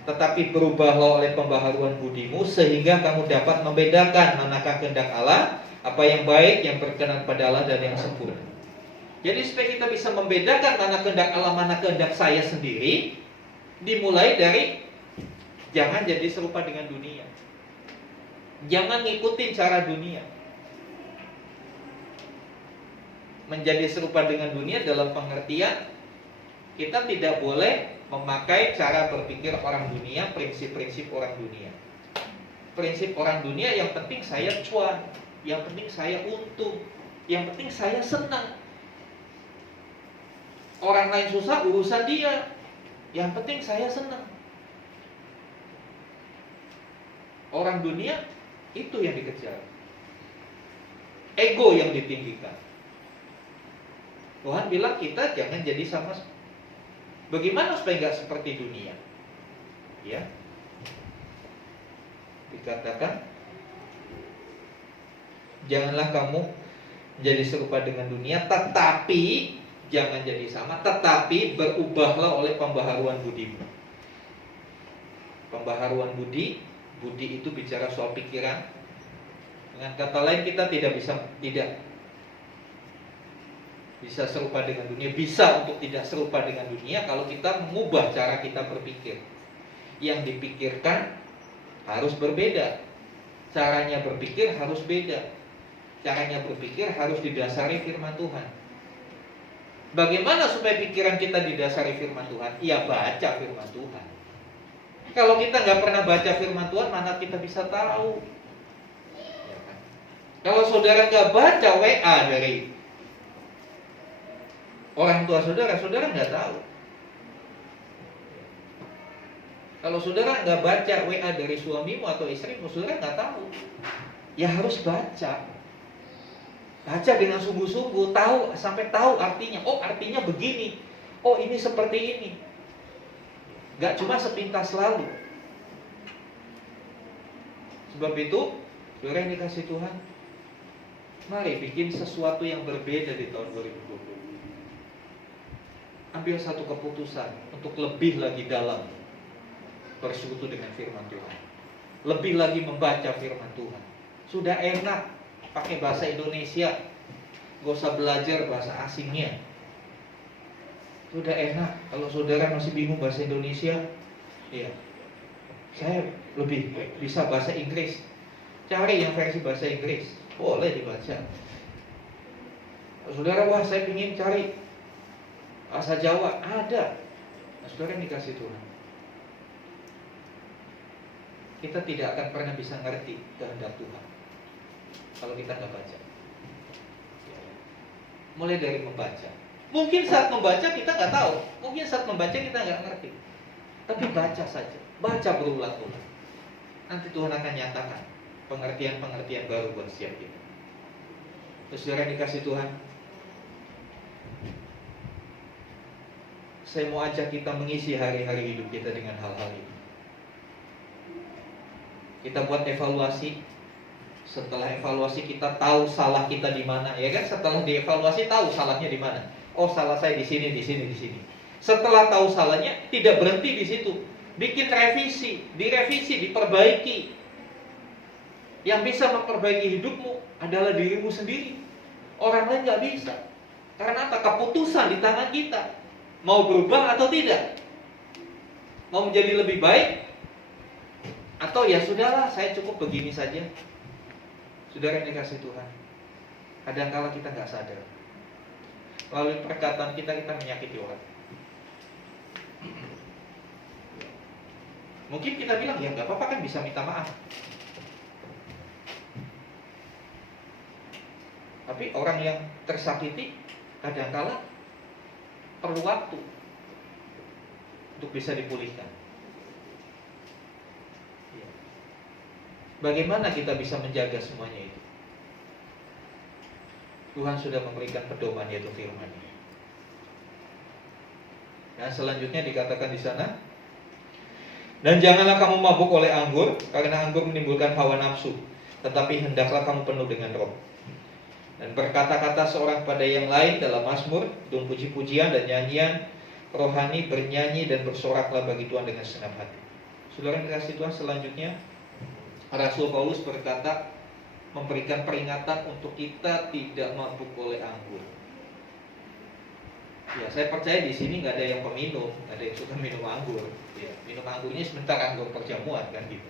tetapi berubahlah oleh pembaharuan budimu, sehingga kamu dapat membedakan manakah kehendak Allah, apa yang baik, yang berkenan pada Allah, dan yang sempurna. Jadi supaya kita bisa membedakan mana kehendak Allah, mana kehendak saya sendiri, dimulai dari jangan jadi serupa dengan dunia. Jangan ngikutin cara dunia. Menjadi serupa dengan dunia dalam pengertian kita tidak boleh memakai cara berpikir orang dunia, prinsip-prinsip orang dunia. Prinsip orang dunia yang penting saya cuan, yang penting saya untung, yang penting saya senang. Orang lain susah urusan dia, yang penting saya senang. Orang dunia itu yang dikejar, ego yang ditinggikan. Tuhan bilang kita jangan jadi sama. Bagaimana supaya nggak seperti dunia? Ya, dikatakan janganlah kamu menjadi serupa dengan dunia, tetapi jangan jadi sama, tetapi berubahlah oleh pembaharuan budimu. Pembaharuan budi itu bicara soal pikiran. Dengan kata lain kita tidak bisa serupa dengan dunia, bisa untuk tidak serupa dengan dunia kalau kita mengubah cara kita berpikir. Yang dipikirkan harus berbeda. Caranya berpikir harus beda. Caranya berpikir harus didasari firman Tuhan. Bagaimana supaya pikiran kita didasari firman Tuhan? Ya baca firman Tuhan. Kalau kita nggak pernah baca firman Tuhan, mana kita bisa tahu? Ya kan? Kalau saudara nggak baca WA dari orang tua saudara nggak tahu. Kalau saudara nggak baca WA dari suamimu atau istrimu, saudara nggak tahu. Ya harus baca. Baca dengan sungguh-sungguh, sampai tahu artinya. Oh, artinya begini. Oh, ini seperti ini. Gak cuma sepintas lalu. Sebab itu, saudara yang dikasih Tuhan, mari bikin sesuatu yang berbeda di tahun 2020. Ambil satu keputusan untuk lebih lagi dalam bersekutu dengan firman Tuhan. Lebih lagi membaca firman Tuhan. Sudah enak pakai bahasa Indonesia, gak usah belajar bahasa asingnya. Sudah enak. Kalau saudara masih bingung bahasa Indonesia, ya, saya lebih bisa bahasa Inggris. Cari yang versi bahasa Inggris, boleh dibaca. Saudara, wah saya ingin cari bahasa Jawa, ada. Nah, saudara yang dikasih Tuhan, kita tidak akan pernah bisa ngerti kehendak Tuhan kalau kita nggak baca. Mulai dari membaca. Mungkin saat membaca kita nggak tahu, mungkin saat membaca kita nggak ngerti. Tapi baca saja, baca berulang-ulang. Nanti Tuhan akan nyatakan pengertian-pengertian baru buat setiap kita. Saudara yang dikasih Tuhan, saya mau ajak kita mengisi hari-hari hidup kita dengan hal-hal ini. Kita buat evaluasi. Setelah evaluasi kita tahu salah kita di mana, ya kan? Setelah dievaluasi tahu salahnya di mana. Oh, salah saya di sini, di sini, di sini. Setelah tahu salahnya, tidak berhenti di situ. Bikin revisi, direvisi, diperbaiki. Yang bisa memperbaiki hidupmu adalah dirimu sendiri. Orang lain nggak bisa. Karena apa? Keputusan di tangan kita. Mau berubah atau tidak? Mau menjadi lebih baik? Atau ya sudahlah, saya cukup begini saja. Saudara yang dikasih Tuhan, kadangkala kita nggak sadar, melalui perkataan kita menyakiti orang. Mungkin kita bilang, ya nggak apa-apa kan, bisa minta maaf. Tapi orang yang tersakiti kadangkala perlu waktu untuk bisa dipulihkan. Bagaimana kita bisa menjaga semuanya itu? Tuhan sudah memberikan pedoman, yaitu firman-Nya. Dan selanjutnya dikatakan di sana, dan janganlah kamu mabuk oleh anggur, karena anggur menimbulkan hawa nafsu, tetapi hendaklah kamu penuh dengan roh. Dan berkata-kata seorang pada yang lain dalam mazmur, dengan puji-pujian dan nyanyian rohani, bernyanyi dan bersoraklah bagi Tuhan dengan senang hati. Saudara yang dikasih Tuhan, selanjutnya Rasul Paulus berkata, memberikan peringatan untuk kita tidak mabuk oleh anggur. Ya, saya percaya di sini nggak ada yang peminum, nggak ada yang suka minum anggur. Ya, minum anggurnya sebentar anggur perjamuan kan gitu.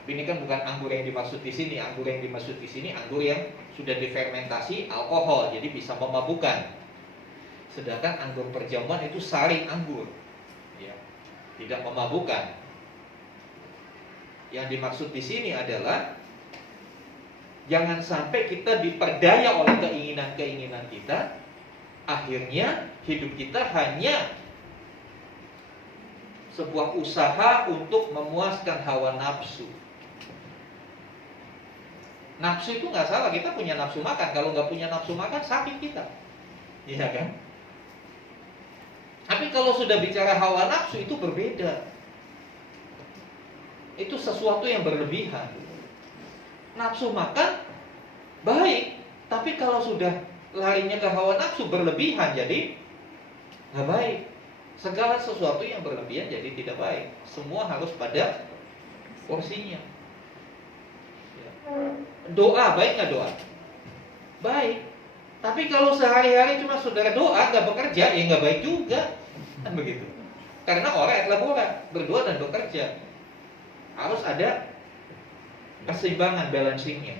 Tapi ini kan bukan anggur yang dimaksud di sini. Anggur yang dimaksud di sini anggur yang sudah difermentasi alkohol, jadi bisa memabukkan. Sedangkan anggur perjamuan itu sari anggur, ya, tidak memabukkan. Yang dimaksud di sini adalah jangan sampai kita diperdaya oleh keinginan-keinginan kita. Akhirnya hidup kita hanya sebuah usaha untuk memuaskan hawa nafsu. Nafsu itu nggak salah, kita punya nafsu makan. Kalau nggak punya nafsu makan, sakit kita, iya kan? Tapi kalau sudah bicara hawa nafsu, itu berbeda. Itu sesuatu yang berlebihan. Nafsu makan baik, tapi kalau sudah larinya ke hawa nafsu berlebihan, jadi nggak baik. Segala sesuatu yang berlebihan jadi tidak baik. Semua harus pada porsinya. Ya. Doa baik nggak doa? Baik. Tapi kalau sehari-hari cuma saudara doa nggak bekerja, ya nggak baik juga, kan begitu. Karena orang adalah orang berdoa dan bekerja. Harus ada keseimbangan, balancingnya.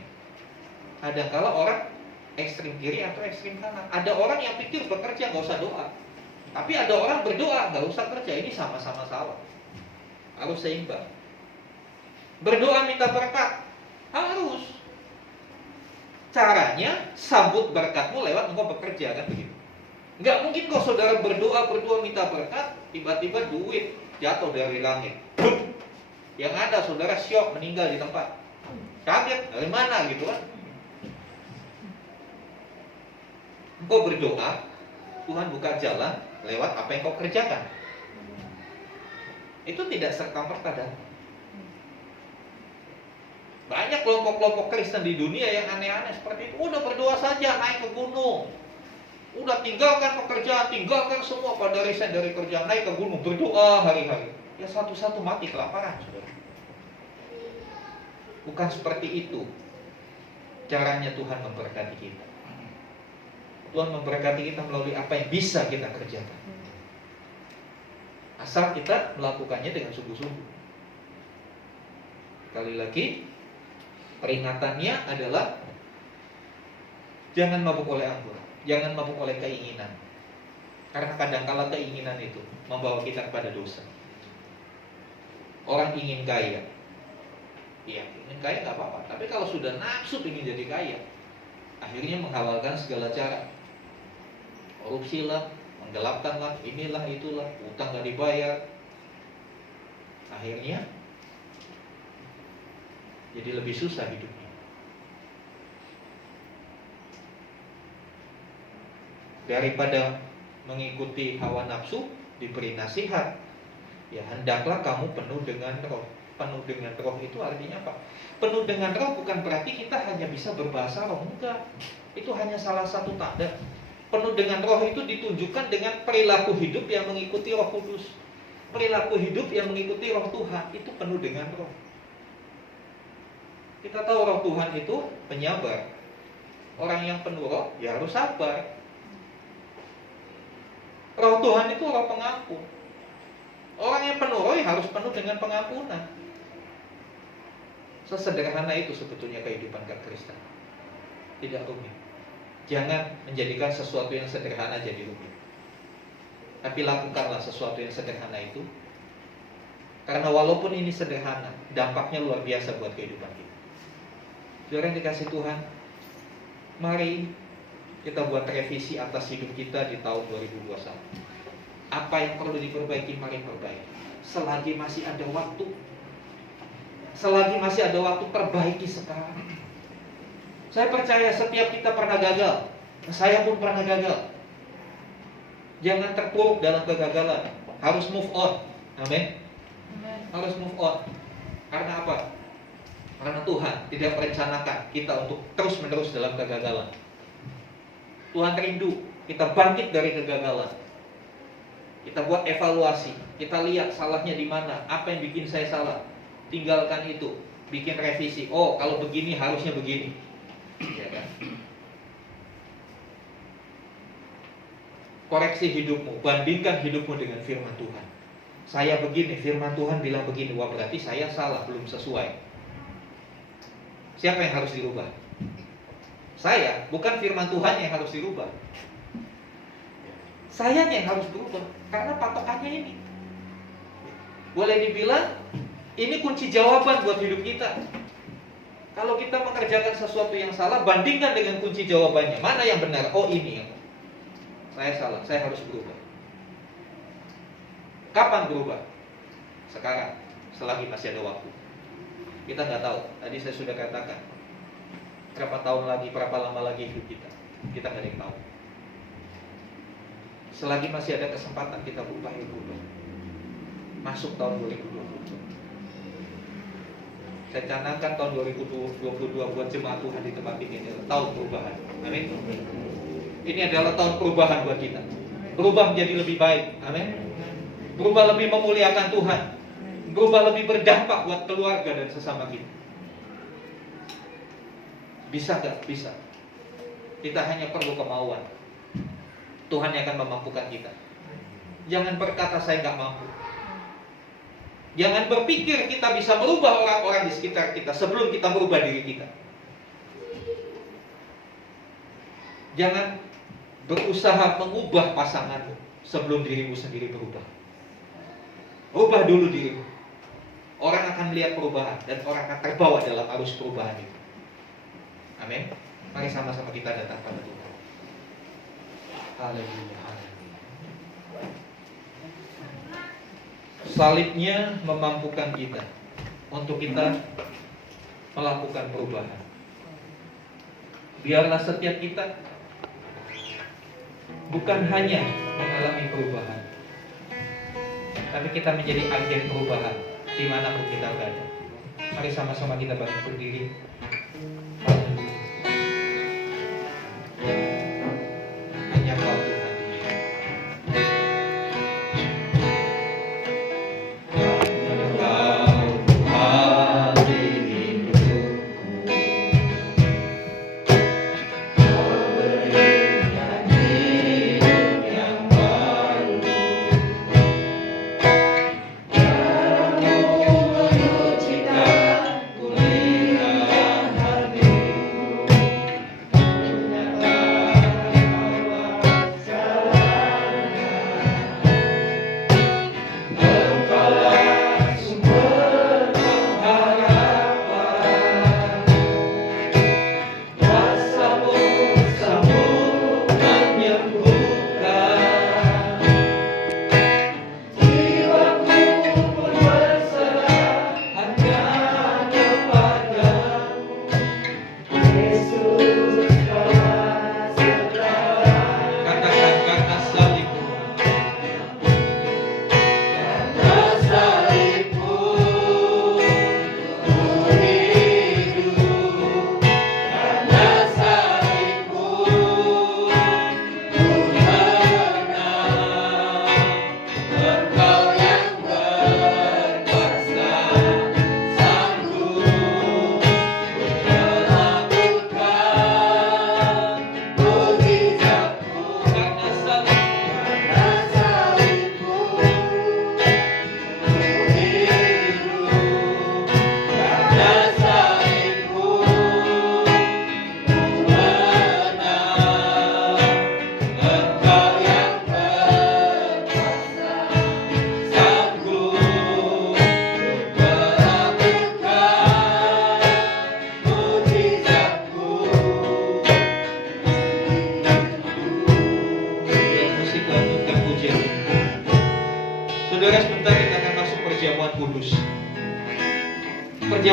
Ada kala orang ekstrim kiri atau ekstrim kanan. Ada orang yang pikir bekerja nggak usah doa, tapi ada orang berdoa nggak usah kerja. Ini sama-sama salah. Harus seimbang. Berdoa minta berkat harus. Caranya sambut berkatmu lewat engkau bekerja, kan begitu. Nggak mungkin kok saudara berdoa minta berkat, tiba-tiba duit jatuh dari langit. Yang ada saudara syok meninggal di tempat. Kaget, dari mana gitu kan? Engkau berdoa, Tuhan buka jalan lewat apa yang kau kerjakan. Itu tidak serta-merta dan banyak kelompok-kelompok Kristen di dunia yang aneh-aneh seperti itu. Udah berdoa saja, naik ke gunung. Udah tinggalkan pekerjaan, tinggalkan semua, pada resign dari kerjaan, naik ke gunung, berdoa hari-hari. Ya satu-satu mati kelaparan, saudara. Bukan seperti itu caranya Tuhan memberkati kita. Tuhan memberkati kita melalui apa yang bisa kita kerjakan, asal kita melakukannya dengan sungguh-sungguh. Sekali lagi, peringatannya adalah jangan mabuk oleh anggur, jangan mabuk oleh keinginan. Karena kadang-kala keinginan itu membawa kita kepada dosa. Orang ingin kaya, Iya, ingin kaya nggak apa-apa. Tapi kalau sudah nafsu ingin jadi kaya, akhirnya menghalalkan segala cara. Korupsi lah, menggelapkan lah, inilah itulah, utang nggak dibayar. Akhirnya jadi lebih susah hidupnya. Daripada mengikuti hawa nafsu, diberi nasihat, ya hendaklah kamu penuh dengan roh. Penuh dengan roh itu artinya apa? Penuh dengan roh bukan berarti kita hanya bisa berbahasa roh, enggak. Itu hanya salah satu tanda. Penuh dengan roh itu ditunjukkan dengan perilaku hidup yang mengikuti Roh Kudus. Perilaku hidup yang mengikuti roh Tuhan itu penuh dengan roh. Kita tahu roh Tuhan itu penyabar. Orang yang penuh roh ya harus sabar. Roh Tuhan itu roh pengampun. Orang yang penuh roh ya harus penuh dengan pengampunan. Sesederhana itu sebetulnya kehidupan Kristen. Tidak rumit. Jangan menjadikan sesuatu yang sederhana jadi rumit. Tapi lakukanlah sesuatu yang sederhana itu. Karena walaupun ini sederhana, dampaknya luar biasa buat kehidupan kita. Saudara yang dikasih Tuhan, mari kita buat revisi atas hidup kita di tahun 2021. Apa yang perlu diperbaiki, mari perbaiki. Selagi masih ada waktu, perbaiki sekarang. Saya percaya setiap kita pernah gagal. Saya pun pernah gagal. Jangan terpuruk dalam kegagalan. Harus move on. Amin. Harus move on. Karena apa? Karena Tuhan tidak merencanakan kita untuk terus-menerus dalam kegagalan. Tuhan rindu kita bangkit dari kegagalan. Kita buat evaluasi. Kita lihat salahnya di mana. Apa yang bikin saya salah? Tinggalkan itu. Bikin revisi. Oh, kalau begini harusnya begini. Ya kan? Koreksi hidupmu, bandingkan hidupmu dengan firman Tuhan. Saya begini, firman Tuhan bilang begini. Wah, berarti saya salah, belum sesuai. Siapa yang harus dirubah? Saya, bukan firman Tuhan yang harus dirubah. Saya yang harus berubah, karena patokannya ini. Boleh dibilang, ini kunci jawaban buat hidup kita. Kalau kita mengerjakan sesuatu yang salah, bandingkan dengan kunci jawabannya. Mana yang benar? Oh, ini yang saya salah, saya harus berubah. Kapan berubah? Sekarang, selagi masih ada waktu. Kita nggak tahu. Tadi saya sudah katakan, berapa tahun lagi, berapa lama lagi hidup kita. Kita nggak ada yang tahu. Selagi masih ada kesempatan kita berubah, masuk tahun 2022. Saya canangkan tahun 2022 buat jemaat Tuhan di tempat ini adalah tahun perubahan. Amin. Ini adalah tahun perubahan buat kita. Berubah menjadi lebih baik. Amin. Berubah lebih memuliakan Tuhan. Berubah lebih berdampak buat keluarga dan sesama kita. Bisa gak? Bisa. Kita hanya perlu kemauan. Tuhan yang akan memampukan kita. Jangan berkata saya gak mampu. Jangan berpikir kita bisa merubah orang-orang di sekitar kita sebelum kita merubah diri kita. Jangan berusaha mengubah pasanganmu sebelum dirimu sendiri berubah. Ubah dulu dirimu. Orang akan melihat perubahan dan orang akan terbawa dalam arus perubahan itu. Amin. Mari sama-sama kita datang pada Tuhan. Haleluya. Salibnya memampukan kita untuk kita melakukan perubahan. Biarlah setiap kita bukan hanya mengalami perubahan, tapi kita menjadi agen perubahan dimanapun kita berada. Mari sama-sama kita bangkit berdiri. Hanya Kau Tuhan.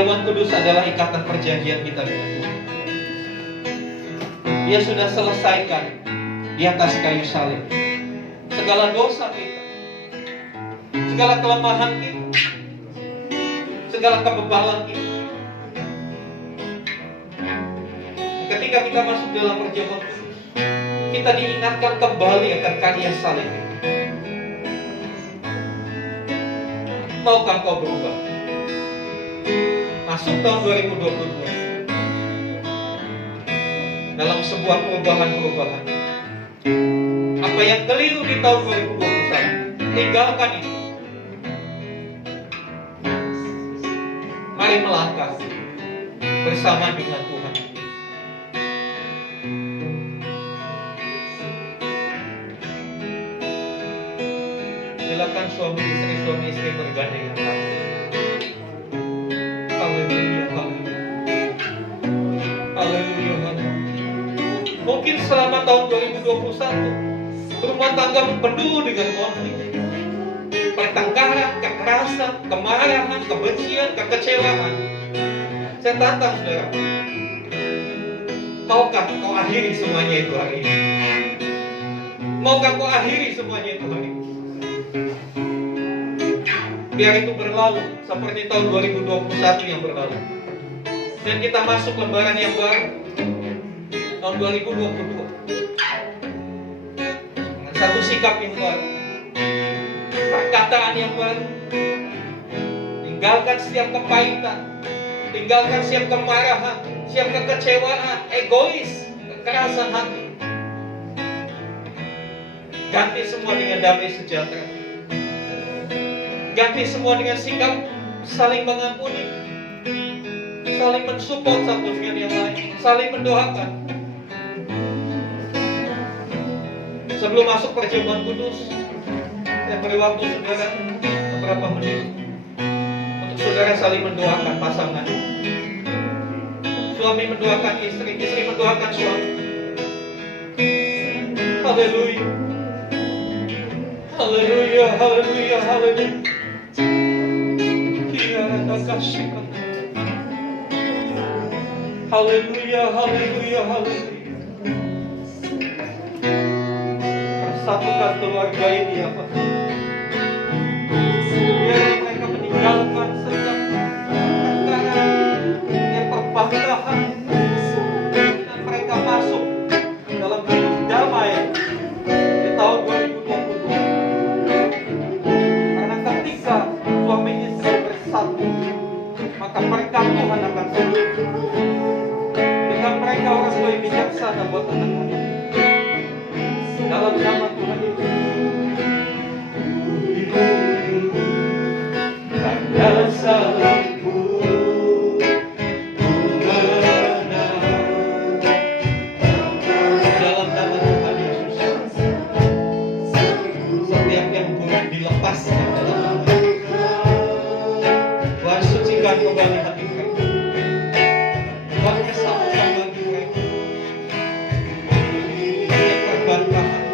Perjamuan kudus adalah ikatan perjanjian kita dengan Tuhan. Dia sudah selesaikan di atas kayu salib segala dosa kita, segala kelemahan kita, segala kebebalan kita. Ketika kita masuk dalam perjamuan kudus, kita diingatkan kembali akan karya salib itu. Maukah kau berubah? Masuk tahun 2022 dalam sebuah perubahan-perubahan. Apa yang keliru di tahun 2021, tinggalkan itu. Mari melangkah bersama dengan Tuhan. Silakan suami istri bergandengan tangan. Haleluya, haleluya. Haleluya, haleluya. Mungkin selama tahun 2021 rumah tangga penuh dengan konflik, pertengkaran, kekerasan, kemarahan, kebencian, kekecewaan. Saya tantang saudara, maukah kau akhiri semuanya itu hari ini? Maukah kau akhiri semuanya itu hari ini? Biar itu berlalu seperti tahun 2021 yang berlalu, dan kita masuk lembaran yang baru, tahun 2022, dengan satu sikap yang baru, perkataan yang baru. Tinggalkan setiap kepahitan, tinggalkan setiap kemarahan, setiap kekecewaan, egois, kekerasan hati. Ganti semua dengan damai sejahtera. Ganti semua dengan sikap saling mengampuni, saling mensupport satu dengan yang lain, saling mendoakan. Sebelum masuk perjamuan kudus, saya beri waktu saudara beberapa menit untuk saudara saling mendoakan pasangan. Suami mendoakan istri, istri mendoakan suami. Haleluya, haleluya, haleluya, haleluya. Haleluya, haleluya, haleluya. Persatukan keluarga ini ya Pak. Biar mereka meninggalkan setiap perkara yang perbedaan, dan mereka masuk dalam hidup damai di tahun 2022. Karena ketika suami istri bersatu, maka berkat Tuhan akan turun. Dengan mereka orang tua yang bijaksana buat anak-anak. Dalam nama Tuhan Yesus. Karena salibmu menang. Dalam nama Tuhan Yesus. Setiap yang buruk dilepaskan dalam nama Tuhan. Sucikan kembali hati mereka. Tuhan kesatukan bagi mereka. Setiap perbantahan,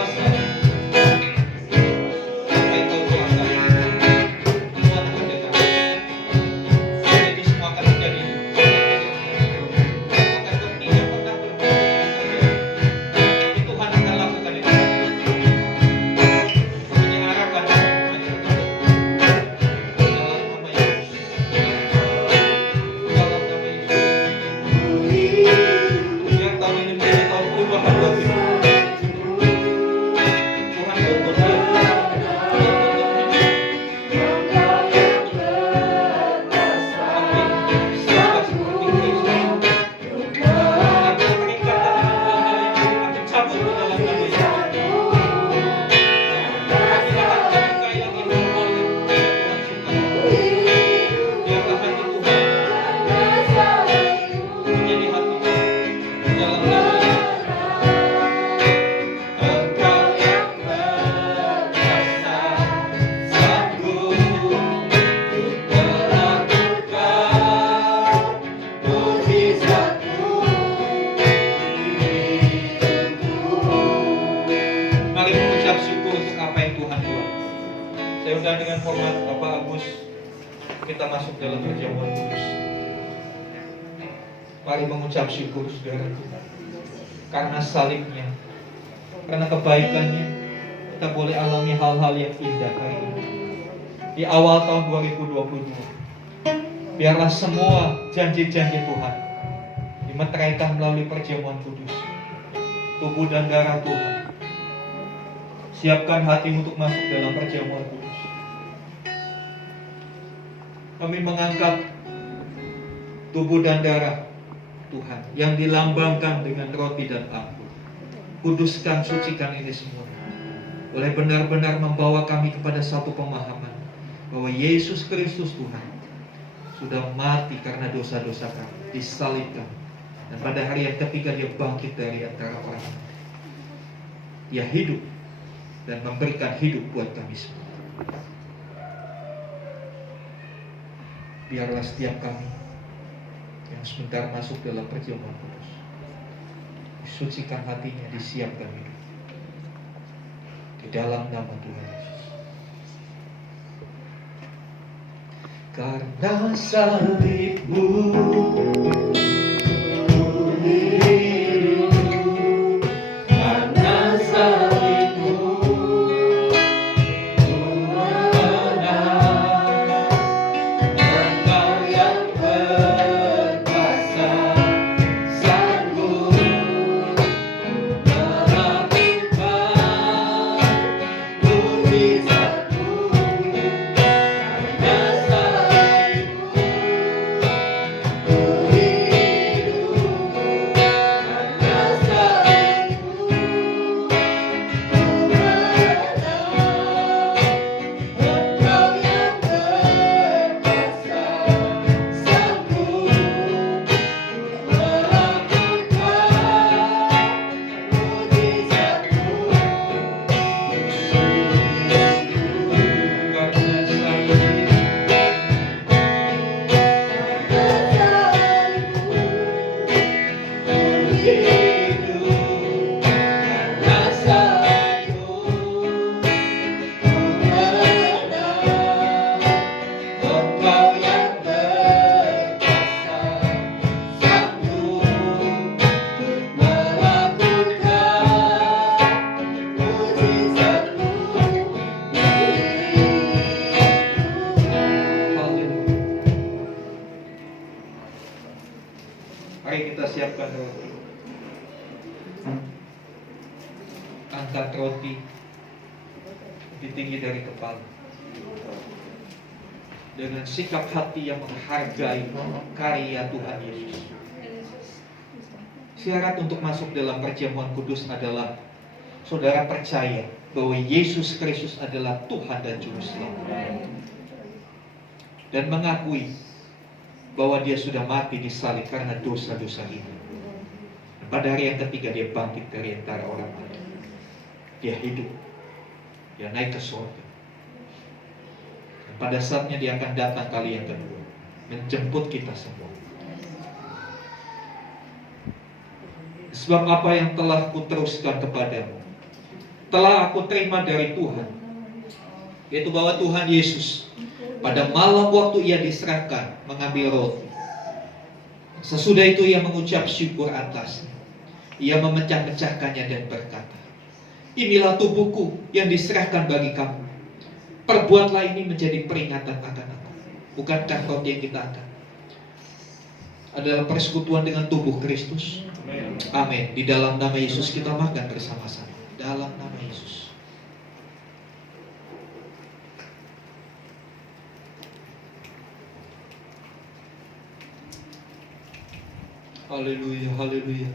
kuasa. Apa yang kau doakan, semua akan terjadi. Itu semua akan terjadi. Akan kau tidak pernah berpikir, tapi Tuhan akan lakukan itu. Menyerahkan dalam nama Yesus. Dalam nama Yesus. Biar tahun ini menjadi tahun perubahan bagi Tuhan tuntut dia. Sama seperti Kristus. Aku terikat dengan hal-hal yang aku cabut ke dalam nama Yesus. Aku tidak akan menyukai lagi hal-hal yang tidak Tuhan sukai. Biarlah hati Tuhan menjadi hati dalam nama Yesus. Engkau yang berkuasa, sanggup melakukan mujizat-Mu di hidupku. Mari mengucap syukur untuk apa yang Tuhan buat. Saya undang dengan hormat Bapak Agus, kita masuk dalam perjamuan kudus. Mari mengucap syukur saudaraku, karena salibnya, karena kebaikannya, kita boleh alami hal-hal yang indah hari ini. Di awal tahun 2022, biarlah semua janji-janji Tuhan dimeteraikan melalui perjamuan kudus, tubuh dan darah Tuhan. Siapkan hatimu untuk masuk dalam perjamuan kudus. Kami mengangkat tubuh dan darah Tuhan yang dilambangkan dengan roti dan anggur. Kuduskan, sucikan ini semua. Oleh benar-benar membawa kami kepada satu pemahaman bahwa Yesus Kristus Tuhan sudah mati karena dosa-dosa kami, disalibkan, dan pada hari yang ketiga dia bangkit dari antara orang mati. Dia hidup dan memberikan hidup buat kami semua. Biarlah setiap kami yang sebentar masuk dalam perjamuan kudus disucikan hatinya, disiapkan hidup di dalam nama Tuhan Yesus. Karena salib-Mu Mari kita siapkan roti. Angkat roti lebih tinggi dari kepala, dengan sikap hati yang menghargai karya Tuhan Yesus. Syarat untuk masuk dalam perjamuan kudus adalah saudara percaya bahwa Yesus Kristus adalah Tuhan dan Juru Selamat, dan mengakui bahwa dia sudah mati di salib karena dosa-dosa ini. Pada hari yang ketiga dia bangkit dari antara orang mati. Dia hidup, dia naik ke surga. Dan pada saatnya dia akan datang kali yang kedua, menjemput kita semua. Sebab apa yang telah kuteruskan kepadamu, telah aku terima dari Tuhan, yaitu bahwa Tuhan Yesus pada malam waktu ia diserahkan mengambil roti. Sesudah itu ia mengucap syukur atasnya. Ia memecah-mecahkannya dan berkata, inilah tubuhku yang diserahkan bagi kamu. Perbuatlah ini menjadi peringatan akan aku. Bukankah roti yang kita angkat adalah persekutuan dengan tubuh Kristus? Amin. Di dalam nama Yesus kita makan bersama-sama. Dalam nama Yesus. Haleluya, haleluya.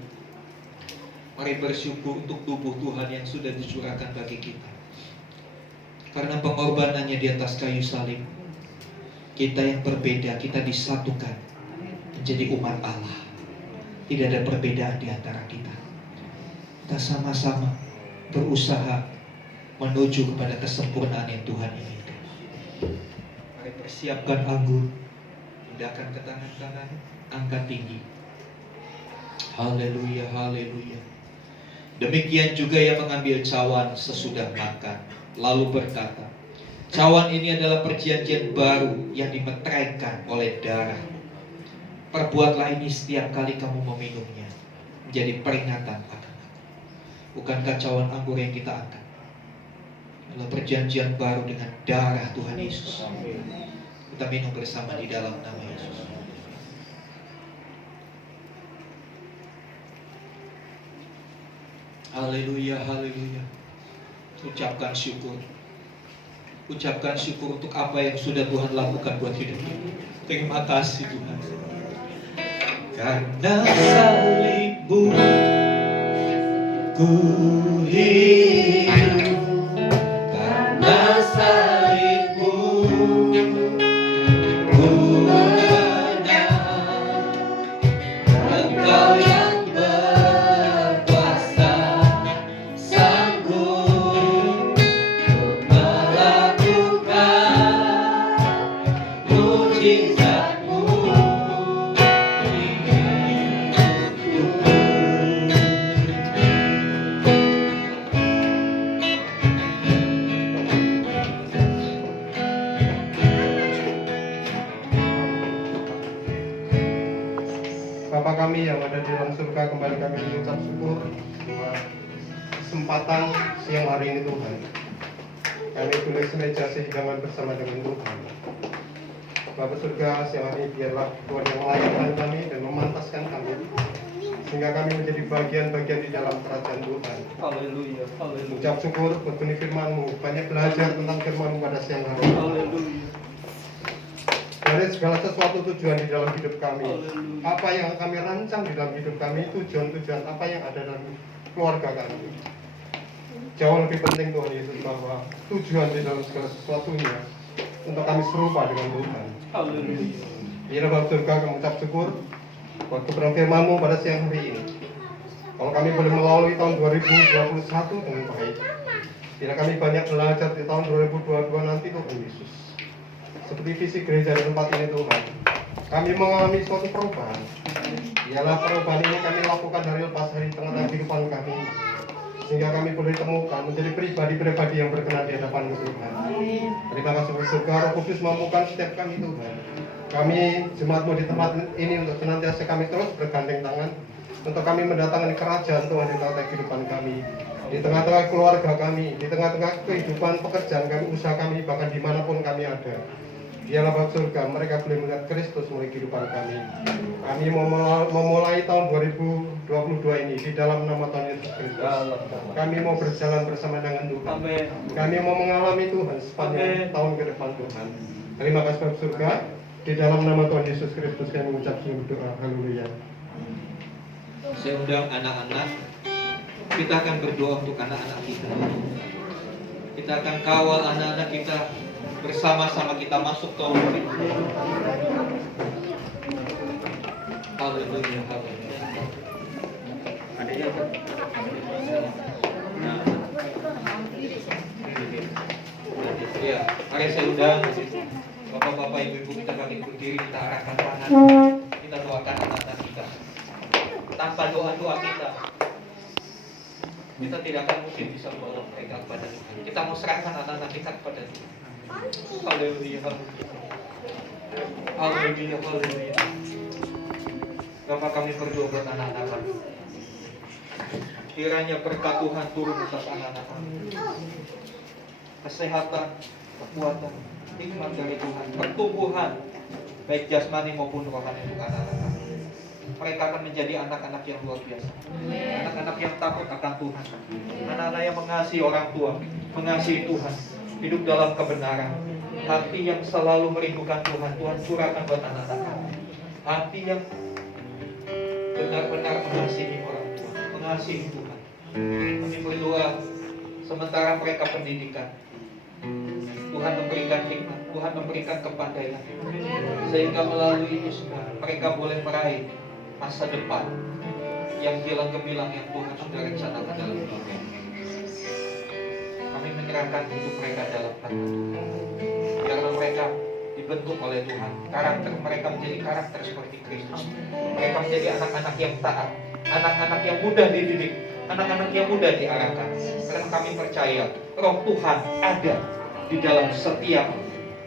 Mari bersyukur untuk tubuh Tuhan yang sudah dicurahkan bagi kita. Karena pengorbanannya di atas kayu salib, kita yang berbeda, kita disatukan menjadi umat Allah. Tidak ada perbedaan di antara kita. Kita sama-sama berusaha menuju kepada kesempurnaan yang Tuhan inginkan. Mari persiapkan anggur, pindahkan ke tangan kanan, angkat tinggi. Haleluya, haleluya. Demikian juga yang mengambil cawan sesudah makan, lalu berkata, cawan ini adalah perjanjian baru yang dimeteraikan oleh darah. Perbuatlah ini setiap kali kamu meminumnya, menjadi peringatan akan aku. Bukankah cawan anggur yang kita angkat adalah perjanjian baru dengan darah Tuhan Yesus? Kita minum bersama di dalam nama Yesus. Haleluya, haleluya. Ucapkan syukur. Ucapkan syukur untuk apa yang sudah Tuhan lakukan buat hidup kita. Terima kasih Tuhan. Karena salib-Mu ku hidup. Karena salib-Mu ku menang. Engkau yang Bapa kami yang ada di dalam surga, kembali kami mengucap syukur kesempatan siang hari ini Tuhan. Kami boleh semeja sehidangan bersama dengan Tuhan. Bapa surga, siang hari ini biarlah Tuhan yang melayani kami dan memantaskan kami, sehingga kami menjadi bagian-bagian di dalam kerajaan Tuhan. Haleluya, haleluya. Ucap syukur berbunyi firman-Mu, banyak belajar tentang firman-Mu pada siang hari ini. Haleluya. Dari segala sesuatu tujuan di dalam hidup kami, apa yang kami rancang di dalam hidup kami, tujuan-tujuan apa yang ada dalam keluarga kami. Jauh lebih penting Tuhan Yesus, bahwa tujuan di dalam segala sesuatunya untuk kami serupa dengan Tuhan. Haleluya. Bila Bapak surga, kami ucap syukur buat kebenaran firman-Mu pada siang hari ini. Kalau kami boleh melalui tahun 2021 dengan baik, bila kami banyak belajar di tahun 2022 nanti Tuhan Yesus, seperti visi gereja di tempat ini Tuhan, kami mengalami suatu perubahan. Ialah perubahan ini kami lakukan dari lepas hari tengah-tengah kehidupan kami, sehingga kami boleh temukan menjadi pribadi-pribadi yang berkenan di hadapan Tuhan. Terima kasih surga, Roh Kudus mampukan setiap kami Tuhan. Kami jemaat-Mu di tempat ini untuk senantiasa kami terus bergandeng tangan, untuk kami mendatangkan kerajaan Tuhan di tengah-tengah kehidupan kami, di tengah-tengah keluarga kami, di tengah-tengah kehidupan pekerjaan kami, usaha kami, bahkan dimanapun kami ada. Dialah Bapa surga, mereka boleh melihat Kristus melalui kehidupan kami. Kami memulai tahun 2022 ini di dalam nama Tuhan Yesus Kristus. Kami mau berjalan bersama dengan Tuhan. Amin. Kami mau mengalami Tuhan sepanjang tahun ke depan Tuhan. Terima kasih Bapa surga. Di dalam nama Tuhan Yesus Kristus kami mengucap seluruh doa. Haleluya. Saya undang anak-anak. Kita akan berdoa untuk anak-anak kita. Kita akan kawal anak-anak kita. Bersama-sama kita masuk tahun ini. Haleluya, haleluya. Adanya apa? Nah. Ya, mari saya undang Bapak-bapak, ibu-ibu, kita bangkit berdiri, kita arahkan tangan, kita doakan anak-anak kita. Tanpa doa-doa kita Kita tidak akan mungkin bisa membawa mereka kepada Tuhan. Kita mau serahkan anak-anak kita kepada Tuhan. Haleluya, haleluya. Haleluya, haleluya. Bapak, kami berdoa buat anak-anak kami. Kiranya berkat Tuhan turun atas anak-anak kami. Kesehatan, kekuatan, hikmat dari Tuhan, pertumbuhan baik jasmani maupun rohani untuk anak-anak kami. Mereka akan menjadi anak-anak yang luar biasa. Anak-anak yang takut akan Tuhan. Anak-anak yang mengasihi orang tua, mengasihi Tuhan, hidup dalam kebenaran. Hati yang selalu merindukan Tuhan, Tuhan curahkan buat anak-anak kami. Hati yang benar-benar mengasihi orang tua, mengasihi Tuhan. Kami berdoa sementara mereka pendidikan, Tuhan memberikan hikmat, Tuhan memberikan kepandaian, sehingga melalui itu semua mereka boleh meraih masa depan yang gilang gemilang yang Tuhan sudah rencanakan dalam hidup mereka. Kami menyerahkan hidup mereka dalam tangan Tuhan. Biarlah mereka dibentuk oleh Tuhan. Karakter mereka menjadi karakter seperti Kristus. Mereka menjadi anak-anak yang taat, anak-anak yang mudah dididik, anak-anak yang mudah diarahkan. Karena kami percaya Roh Tuhan ada di dalam setiap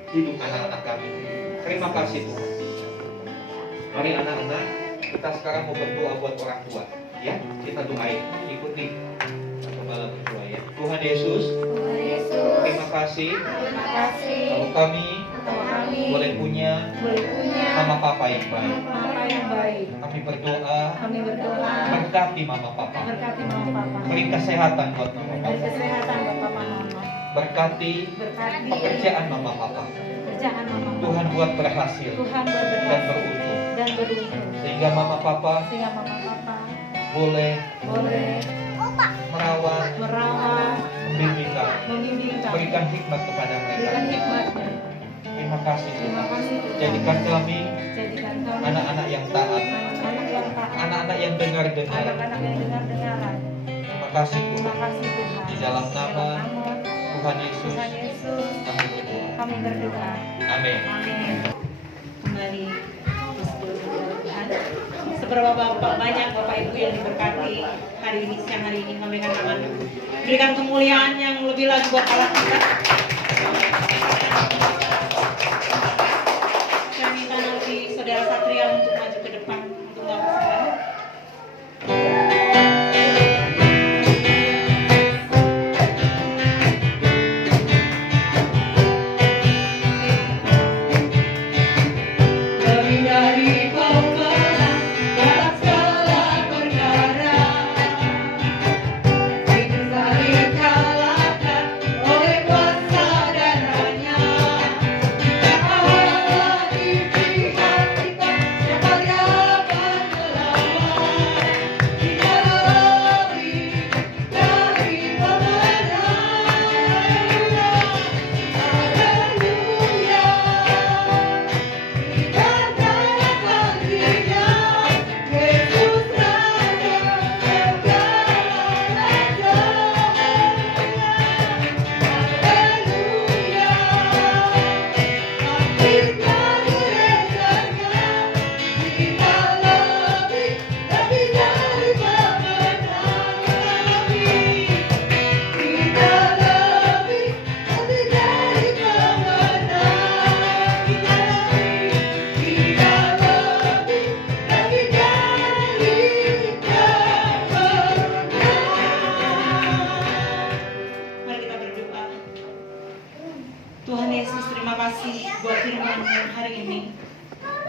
hidup anak-anak kami. Terima kasih Tuhan. Mari anak-anak, kita sekarang mau berdoa buat orang tua. Ya, kita doain. Ikuti Gembala berdoa ya. Tuhan Yesus, terima kasih. Kalau kami boleh punya mama papa yang baik. Kami berdoa. Berkati mama papa. Beri kesehatan buat mama papa. Berkati pekerjaan mama papa. Tuhan buat berhasil dan beruntung. Sehingga mama papa boleh merawat, membimbing, berikan hikmat kepada mereka. Terima kasih Tuhan. Jadikan kami anak-anak yang taat, anak-anak yang dengar-dengar. Terima kasih Tuhan. Di dalam nama Tuhan Yesus kami berdoa. Amin. Kembali Tuhan. Seberapa banyak Bapak Ibu yang diberkati hari ini, siang hari ini, kami akan berikan kemuliaan yang lebih lagi buat Allah kita. Saya minta nanti Saudara Satria untuk maju ke depan untuk melakukan. Tuhan Yesus, terima kasih buat firman-Mu hari ini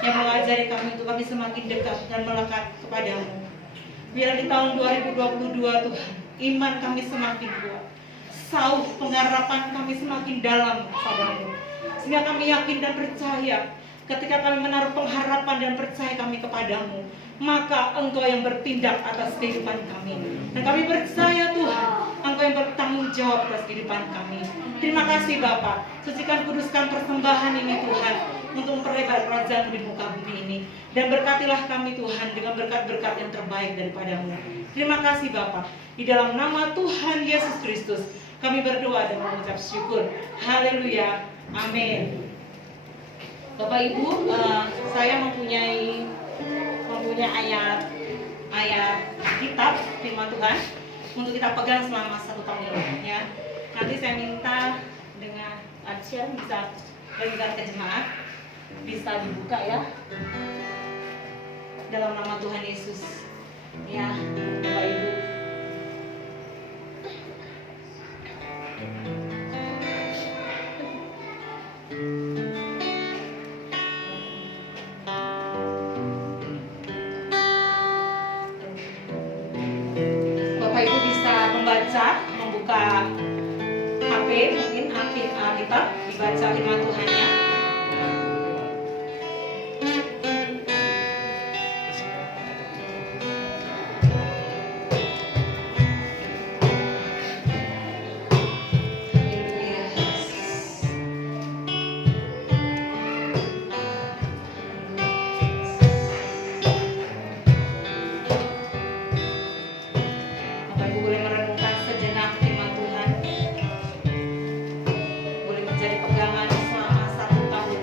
yang mengajari kami untuk kami semakin dekat dan melekat kepadamu. Biar di tahun 2022 Tuhan, iman kami semakin kuat, sauh pengharapan kami semakin dalam kepadamu, sehingga kami yakin dan percaya ketika kami menaruh pengharapan dan percaya kami kepadamu, maka Engkau yang bertindak atas kehidupan kami. Dan kami percaya Tuhan, Engkau yang bertanggung jawab atas kehidupan kami. Terima kasih Bapa. Sucikan kuduskan persembahan ini Tuhan, untuk memperlebar kerajaan di muka bumi ini. Dan berkatilah kami Tuhan dengan berkat-berkat yang terbaik daripadamu. Terima kasih Bapa. Di dalam nama Tuhan Yesus Kristus kami berdoa dan mengucap syukur. Haleluya. Amin. Bapak Ibu, saya mempunyai ayat kitab firman Tuhan untuk kita pegang selama 1 tahun ini ya. Nanti saya minta dengan Adsya bisa berikan ke jemaat, bisa dibuka ya, dalam nama Tuhan Yesus ya, Bapak Ibu. Bapak Ibu bisa membuka HP, mungkin Alkitab, dibaca firman Tuhannya. Bapak Ibu boleh merenungkan sejenak firman Tuhan, boleh menjadi pegangan selama 1 tahun.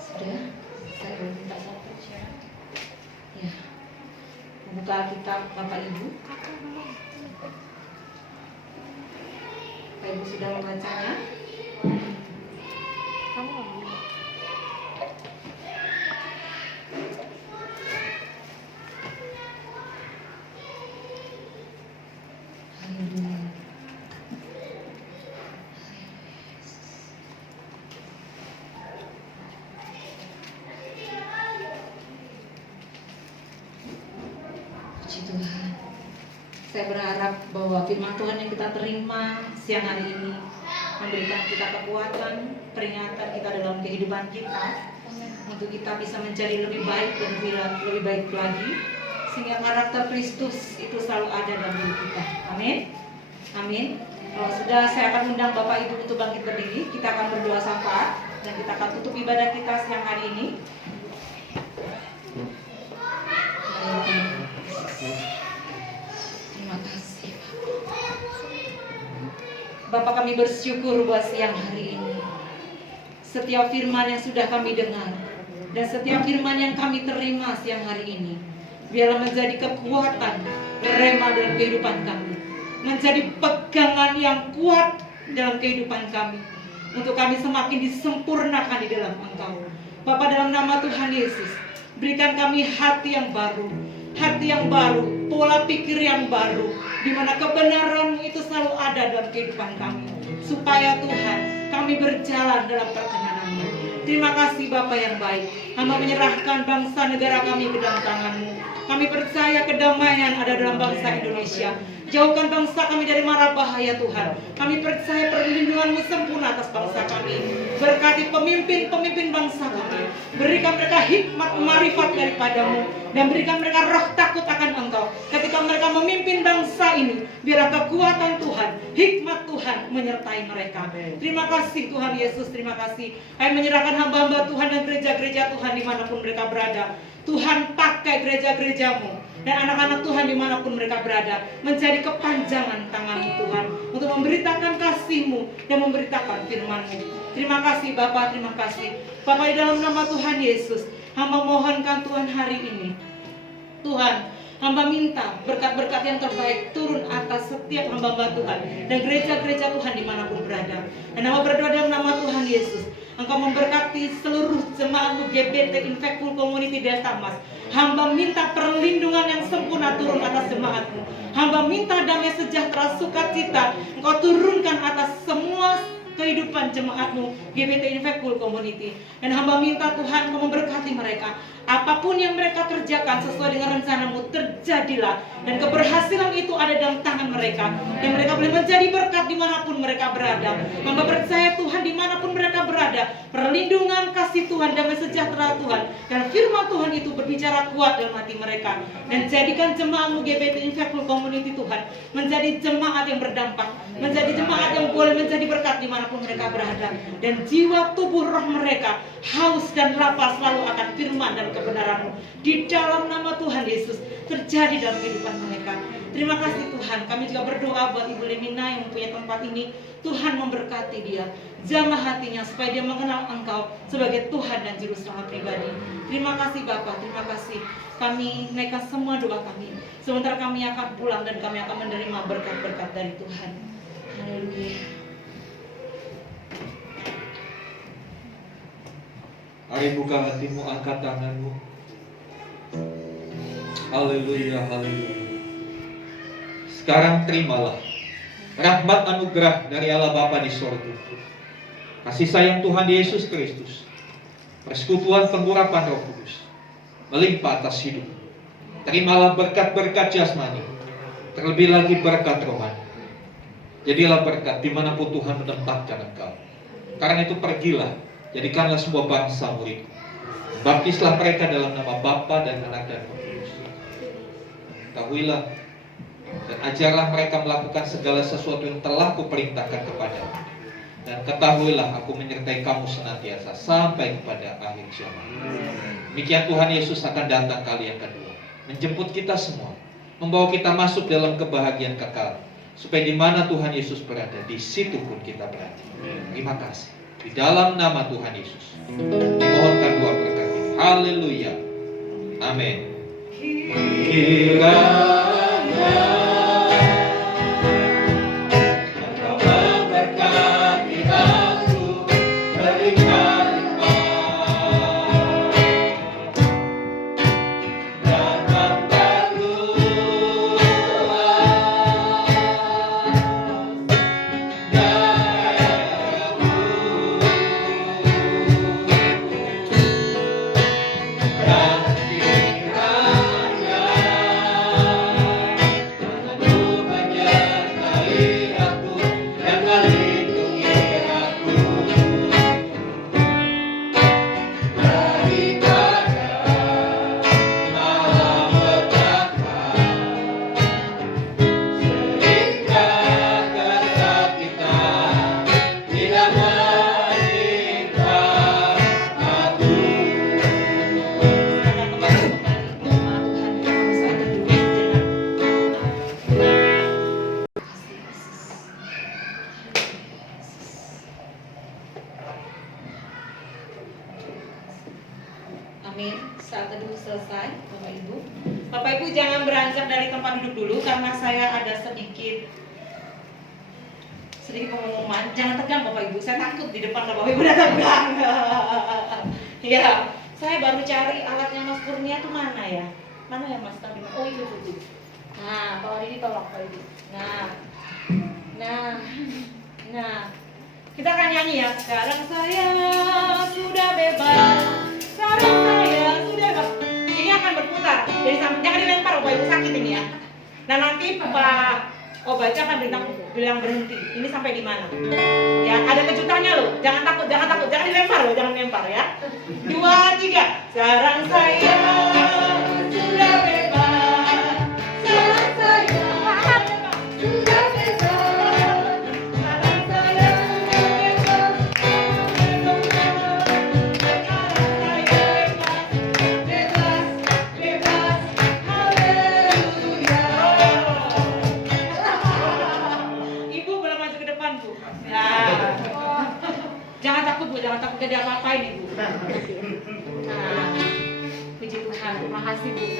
Sudah, saya boleh minta satu syarat. Ya, membuka Alkitab Bapak Ibu. Bapak Ibu sudah membacanya. Haleluya. Puji Tuhan. Saya berharap bahwa firman Tuhan yang kita terima siang hari ini memberikan kita kekuatan, peringatan kita dalam kehidupan kita, untuk kita bisa menjadi lebih baik dan lebih baik lagi, sehingga karakter Kristus itu selalu ada dalam diri kita. Amin. Amin. Kalau sudah, saya akan undang Bapak Ibu untuk bangkit berdiri. Kita akan berdoa syafaat dan kita akan tutup ibadah kita siang hari ini. Terima kasih Bapak, kami bersyukur buat siang hari ini. Setiap firman yang sudah kami dengar dan setiap firman yang kami terima siang hari ini, biarlah menjadi kekuatan rema dalam kehidupan kami, menjadi pegangan yang kuat dalam kehidupan kami, untuk kami semakin disempurnakan di dalam Engkau. Bapak, dalam nama Tuhan Yesus, berikan kami hati yang baru, pola pikir yang baru, di mana kebenaran-Mu itu selalu ada dalam kehidupan kami, supaya Tuhan, kami berjalan dalam perkenan-Mu. Terima kasih Bapa yang baik. Hamba menyerahkan bangsa negara kami ke dalam tangan-Mu. Kami percaya kedamaian ada dalam bangsa Indonesia. Jauhkan bangsa kami dari mara bahaya Tuhan. Kami percaya perlindungan-Mu sempurna atas bangsa kami. Berkati pemimpin-pemimpin bangsa kami. Berikan mereka hikmat marifat daripada-Mu, dan berikan mereka roh takut akan Engkau. Ketika mereka memimpin bangsa ini, biarlah kekuatan Tuhan, hikmat Tuhan menyertai mereka. Terima kasih Tuhan Yesus, terima kasih. Kami menyerahkan hamba-hamba Tuhan dan gereja-gereja Tuhan dimanapun mereka berada. Tuhan, pakai gereja-gereja-Mu dan anak-anak Tuhan dimanapun mereka berada, menjadi kepanjangan tangan-Mu Tuhan, untuk memberitakan kasih-Mu dan memberitakan firman-Mu. Terima kasih Bapak, terima kasih Bapak, di dalam nama Tuhan Yesus, hamba mohonkan Tuhan hari ini, Tuhan, hamba minta berkat-berkat yang terbaik turun atas setiap hamba-hamba Tuhan dan gereja-gereja Tuhan dimanapun berada. Dan hamba berdoa dalam nama Tuhan Yesus, Engkau memberkati seluruh jemaat LGBT Infactful Community Delta Mas. Hamba minta perlindungan yang sempurna turun atas jemaat-Mu. Hamba minta damai sejahtera sukacita Engkau turunkan atas semua kehidupan jemaat-Mu GBT Infactful Community. Dan hamba minta Tuhan Engkau memberkati mereka. Apapun yang mereka kerjakan sesuai dengan rencana-Mu terjadilah, dan keberhasilan itu ada dalam tangan mereka, dan mereka boleh menjadi berkat dimanapun mereka berada. Hamba percaya Tuhan dimanapun mereka berada, perlindungan kasih Tuhan, damai sejahtera Tuhan, dan firman Tuhan itu berbicara kuat dalam hati mereka. Dan jadikan jemaat LGBT Faithful Community Tuhan menjadi jemaat yang berdampak, menjadi jemaat yang boleh menjadi berkat dimanapun mereka berada. Dan jiwa, tubuh, roh mereka haus dan lapar selalu akan firman dan kebenaran-Mu. Di dalam nama Tuhan Yesus terjadi dalam kehidupan mereka. Terima kasih Tuhan. Kami juga berdoa buat Ibu Lemina yang mempunyai tempat ini. Tuhan memberkati dia, jamah hatinya supaya dia mengenal Engkau sebagai Tuhan dan Juru Selamat pribadi. Terima kasih Bapak, terima kasih. Kami naikkan semua doa kami. Sementara kami akan pulang dan kami akan menerima berkat-berkat dari Tuhan. Haleluya. Mari buka hatimu, angkat tanganmu. Haleluya, haleluya. Sekarang terimalah rahmat anugerah dari Allah Bapa di sorga, kasih sayang Tuhan Yesus Kristus, persekutuan pengurapan Roh Kudus melimpah atas hidup. Terimalah berkat-berkat jasmani, terlebih lagi berkat rohani. Jadilah berkat dimanapun Tuhan menempatkan engkau. Karena itu pergilah, jadikanlah sebuah bangsa murid. Baptislah mereka dalam nama Bapa dan Anak dan Roh Kudus. Ketahuilah dan ajarlah mereka melakukan segala sesuatu yang telah kuperintahkan kepadamu. Dan ketahuilah aku menyertai kamu senantiasa sampai kepada akhir zaman. Demikian Tuhan Yesus akan datang kali yang kedua, menjemput kita semua, membawa kita masuk dalam kebahagiaan kekal, supaya di mana Tuhan Yesus berada, di situ pun kita berada. Terima kasih. Di dalam nama Tuhan Yesus dimohonkan doa berkat ini. Haleluya. Amin. Kiranya amin. Saat teduh selesai, Bapak Ibu. Bapak Ibu jangan beranjak dari tempat duduk dulu karena saya ada sedikit pengumuman. Jangan tegang Bapak Ibu, saya takut di depan Bapak Ibu udah tegang. Ya, saya baru cari alatnya Mas Kurnia itu mana ya? Mana ya Mas tadi? Oh itu. Nah, kalau ini tolong Bapak Ibu. Nah. Kita akan nyanyi ya. Sekarang saya sudah bebas. Sekarang saya sudah bebas. Ini akan berputar. Jadi jangan dilempar Bapak Ibu, sakit ini ya. Nah nanti Pak baca akan bilang berhenti. Ini sampai di mana? Ya, ada kejutannya loh. Jangan takut, jangan dilempar loh, jangan lempar ya. 2, 3. Sekarang saya sudah bebas. Sekarang saya sudah bebas. Sekarang saya bebas. Sekarang saya bebas. Haleluya. Ibu boleh maju ke depan Bu. Nah, jangan takut Bu, jangan takut jadi apa-apain Ibu. Nah, puji Tuhan, terima kasih Bu.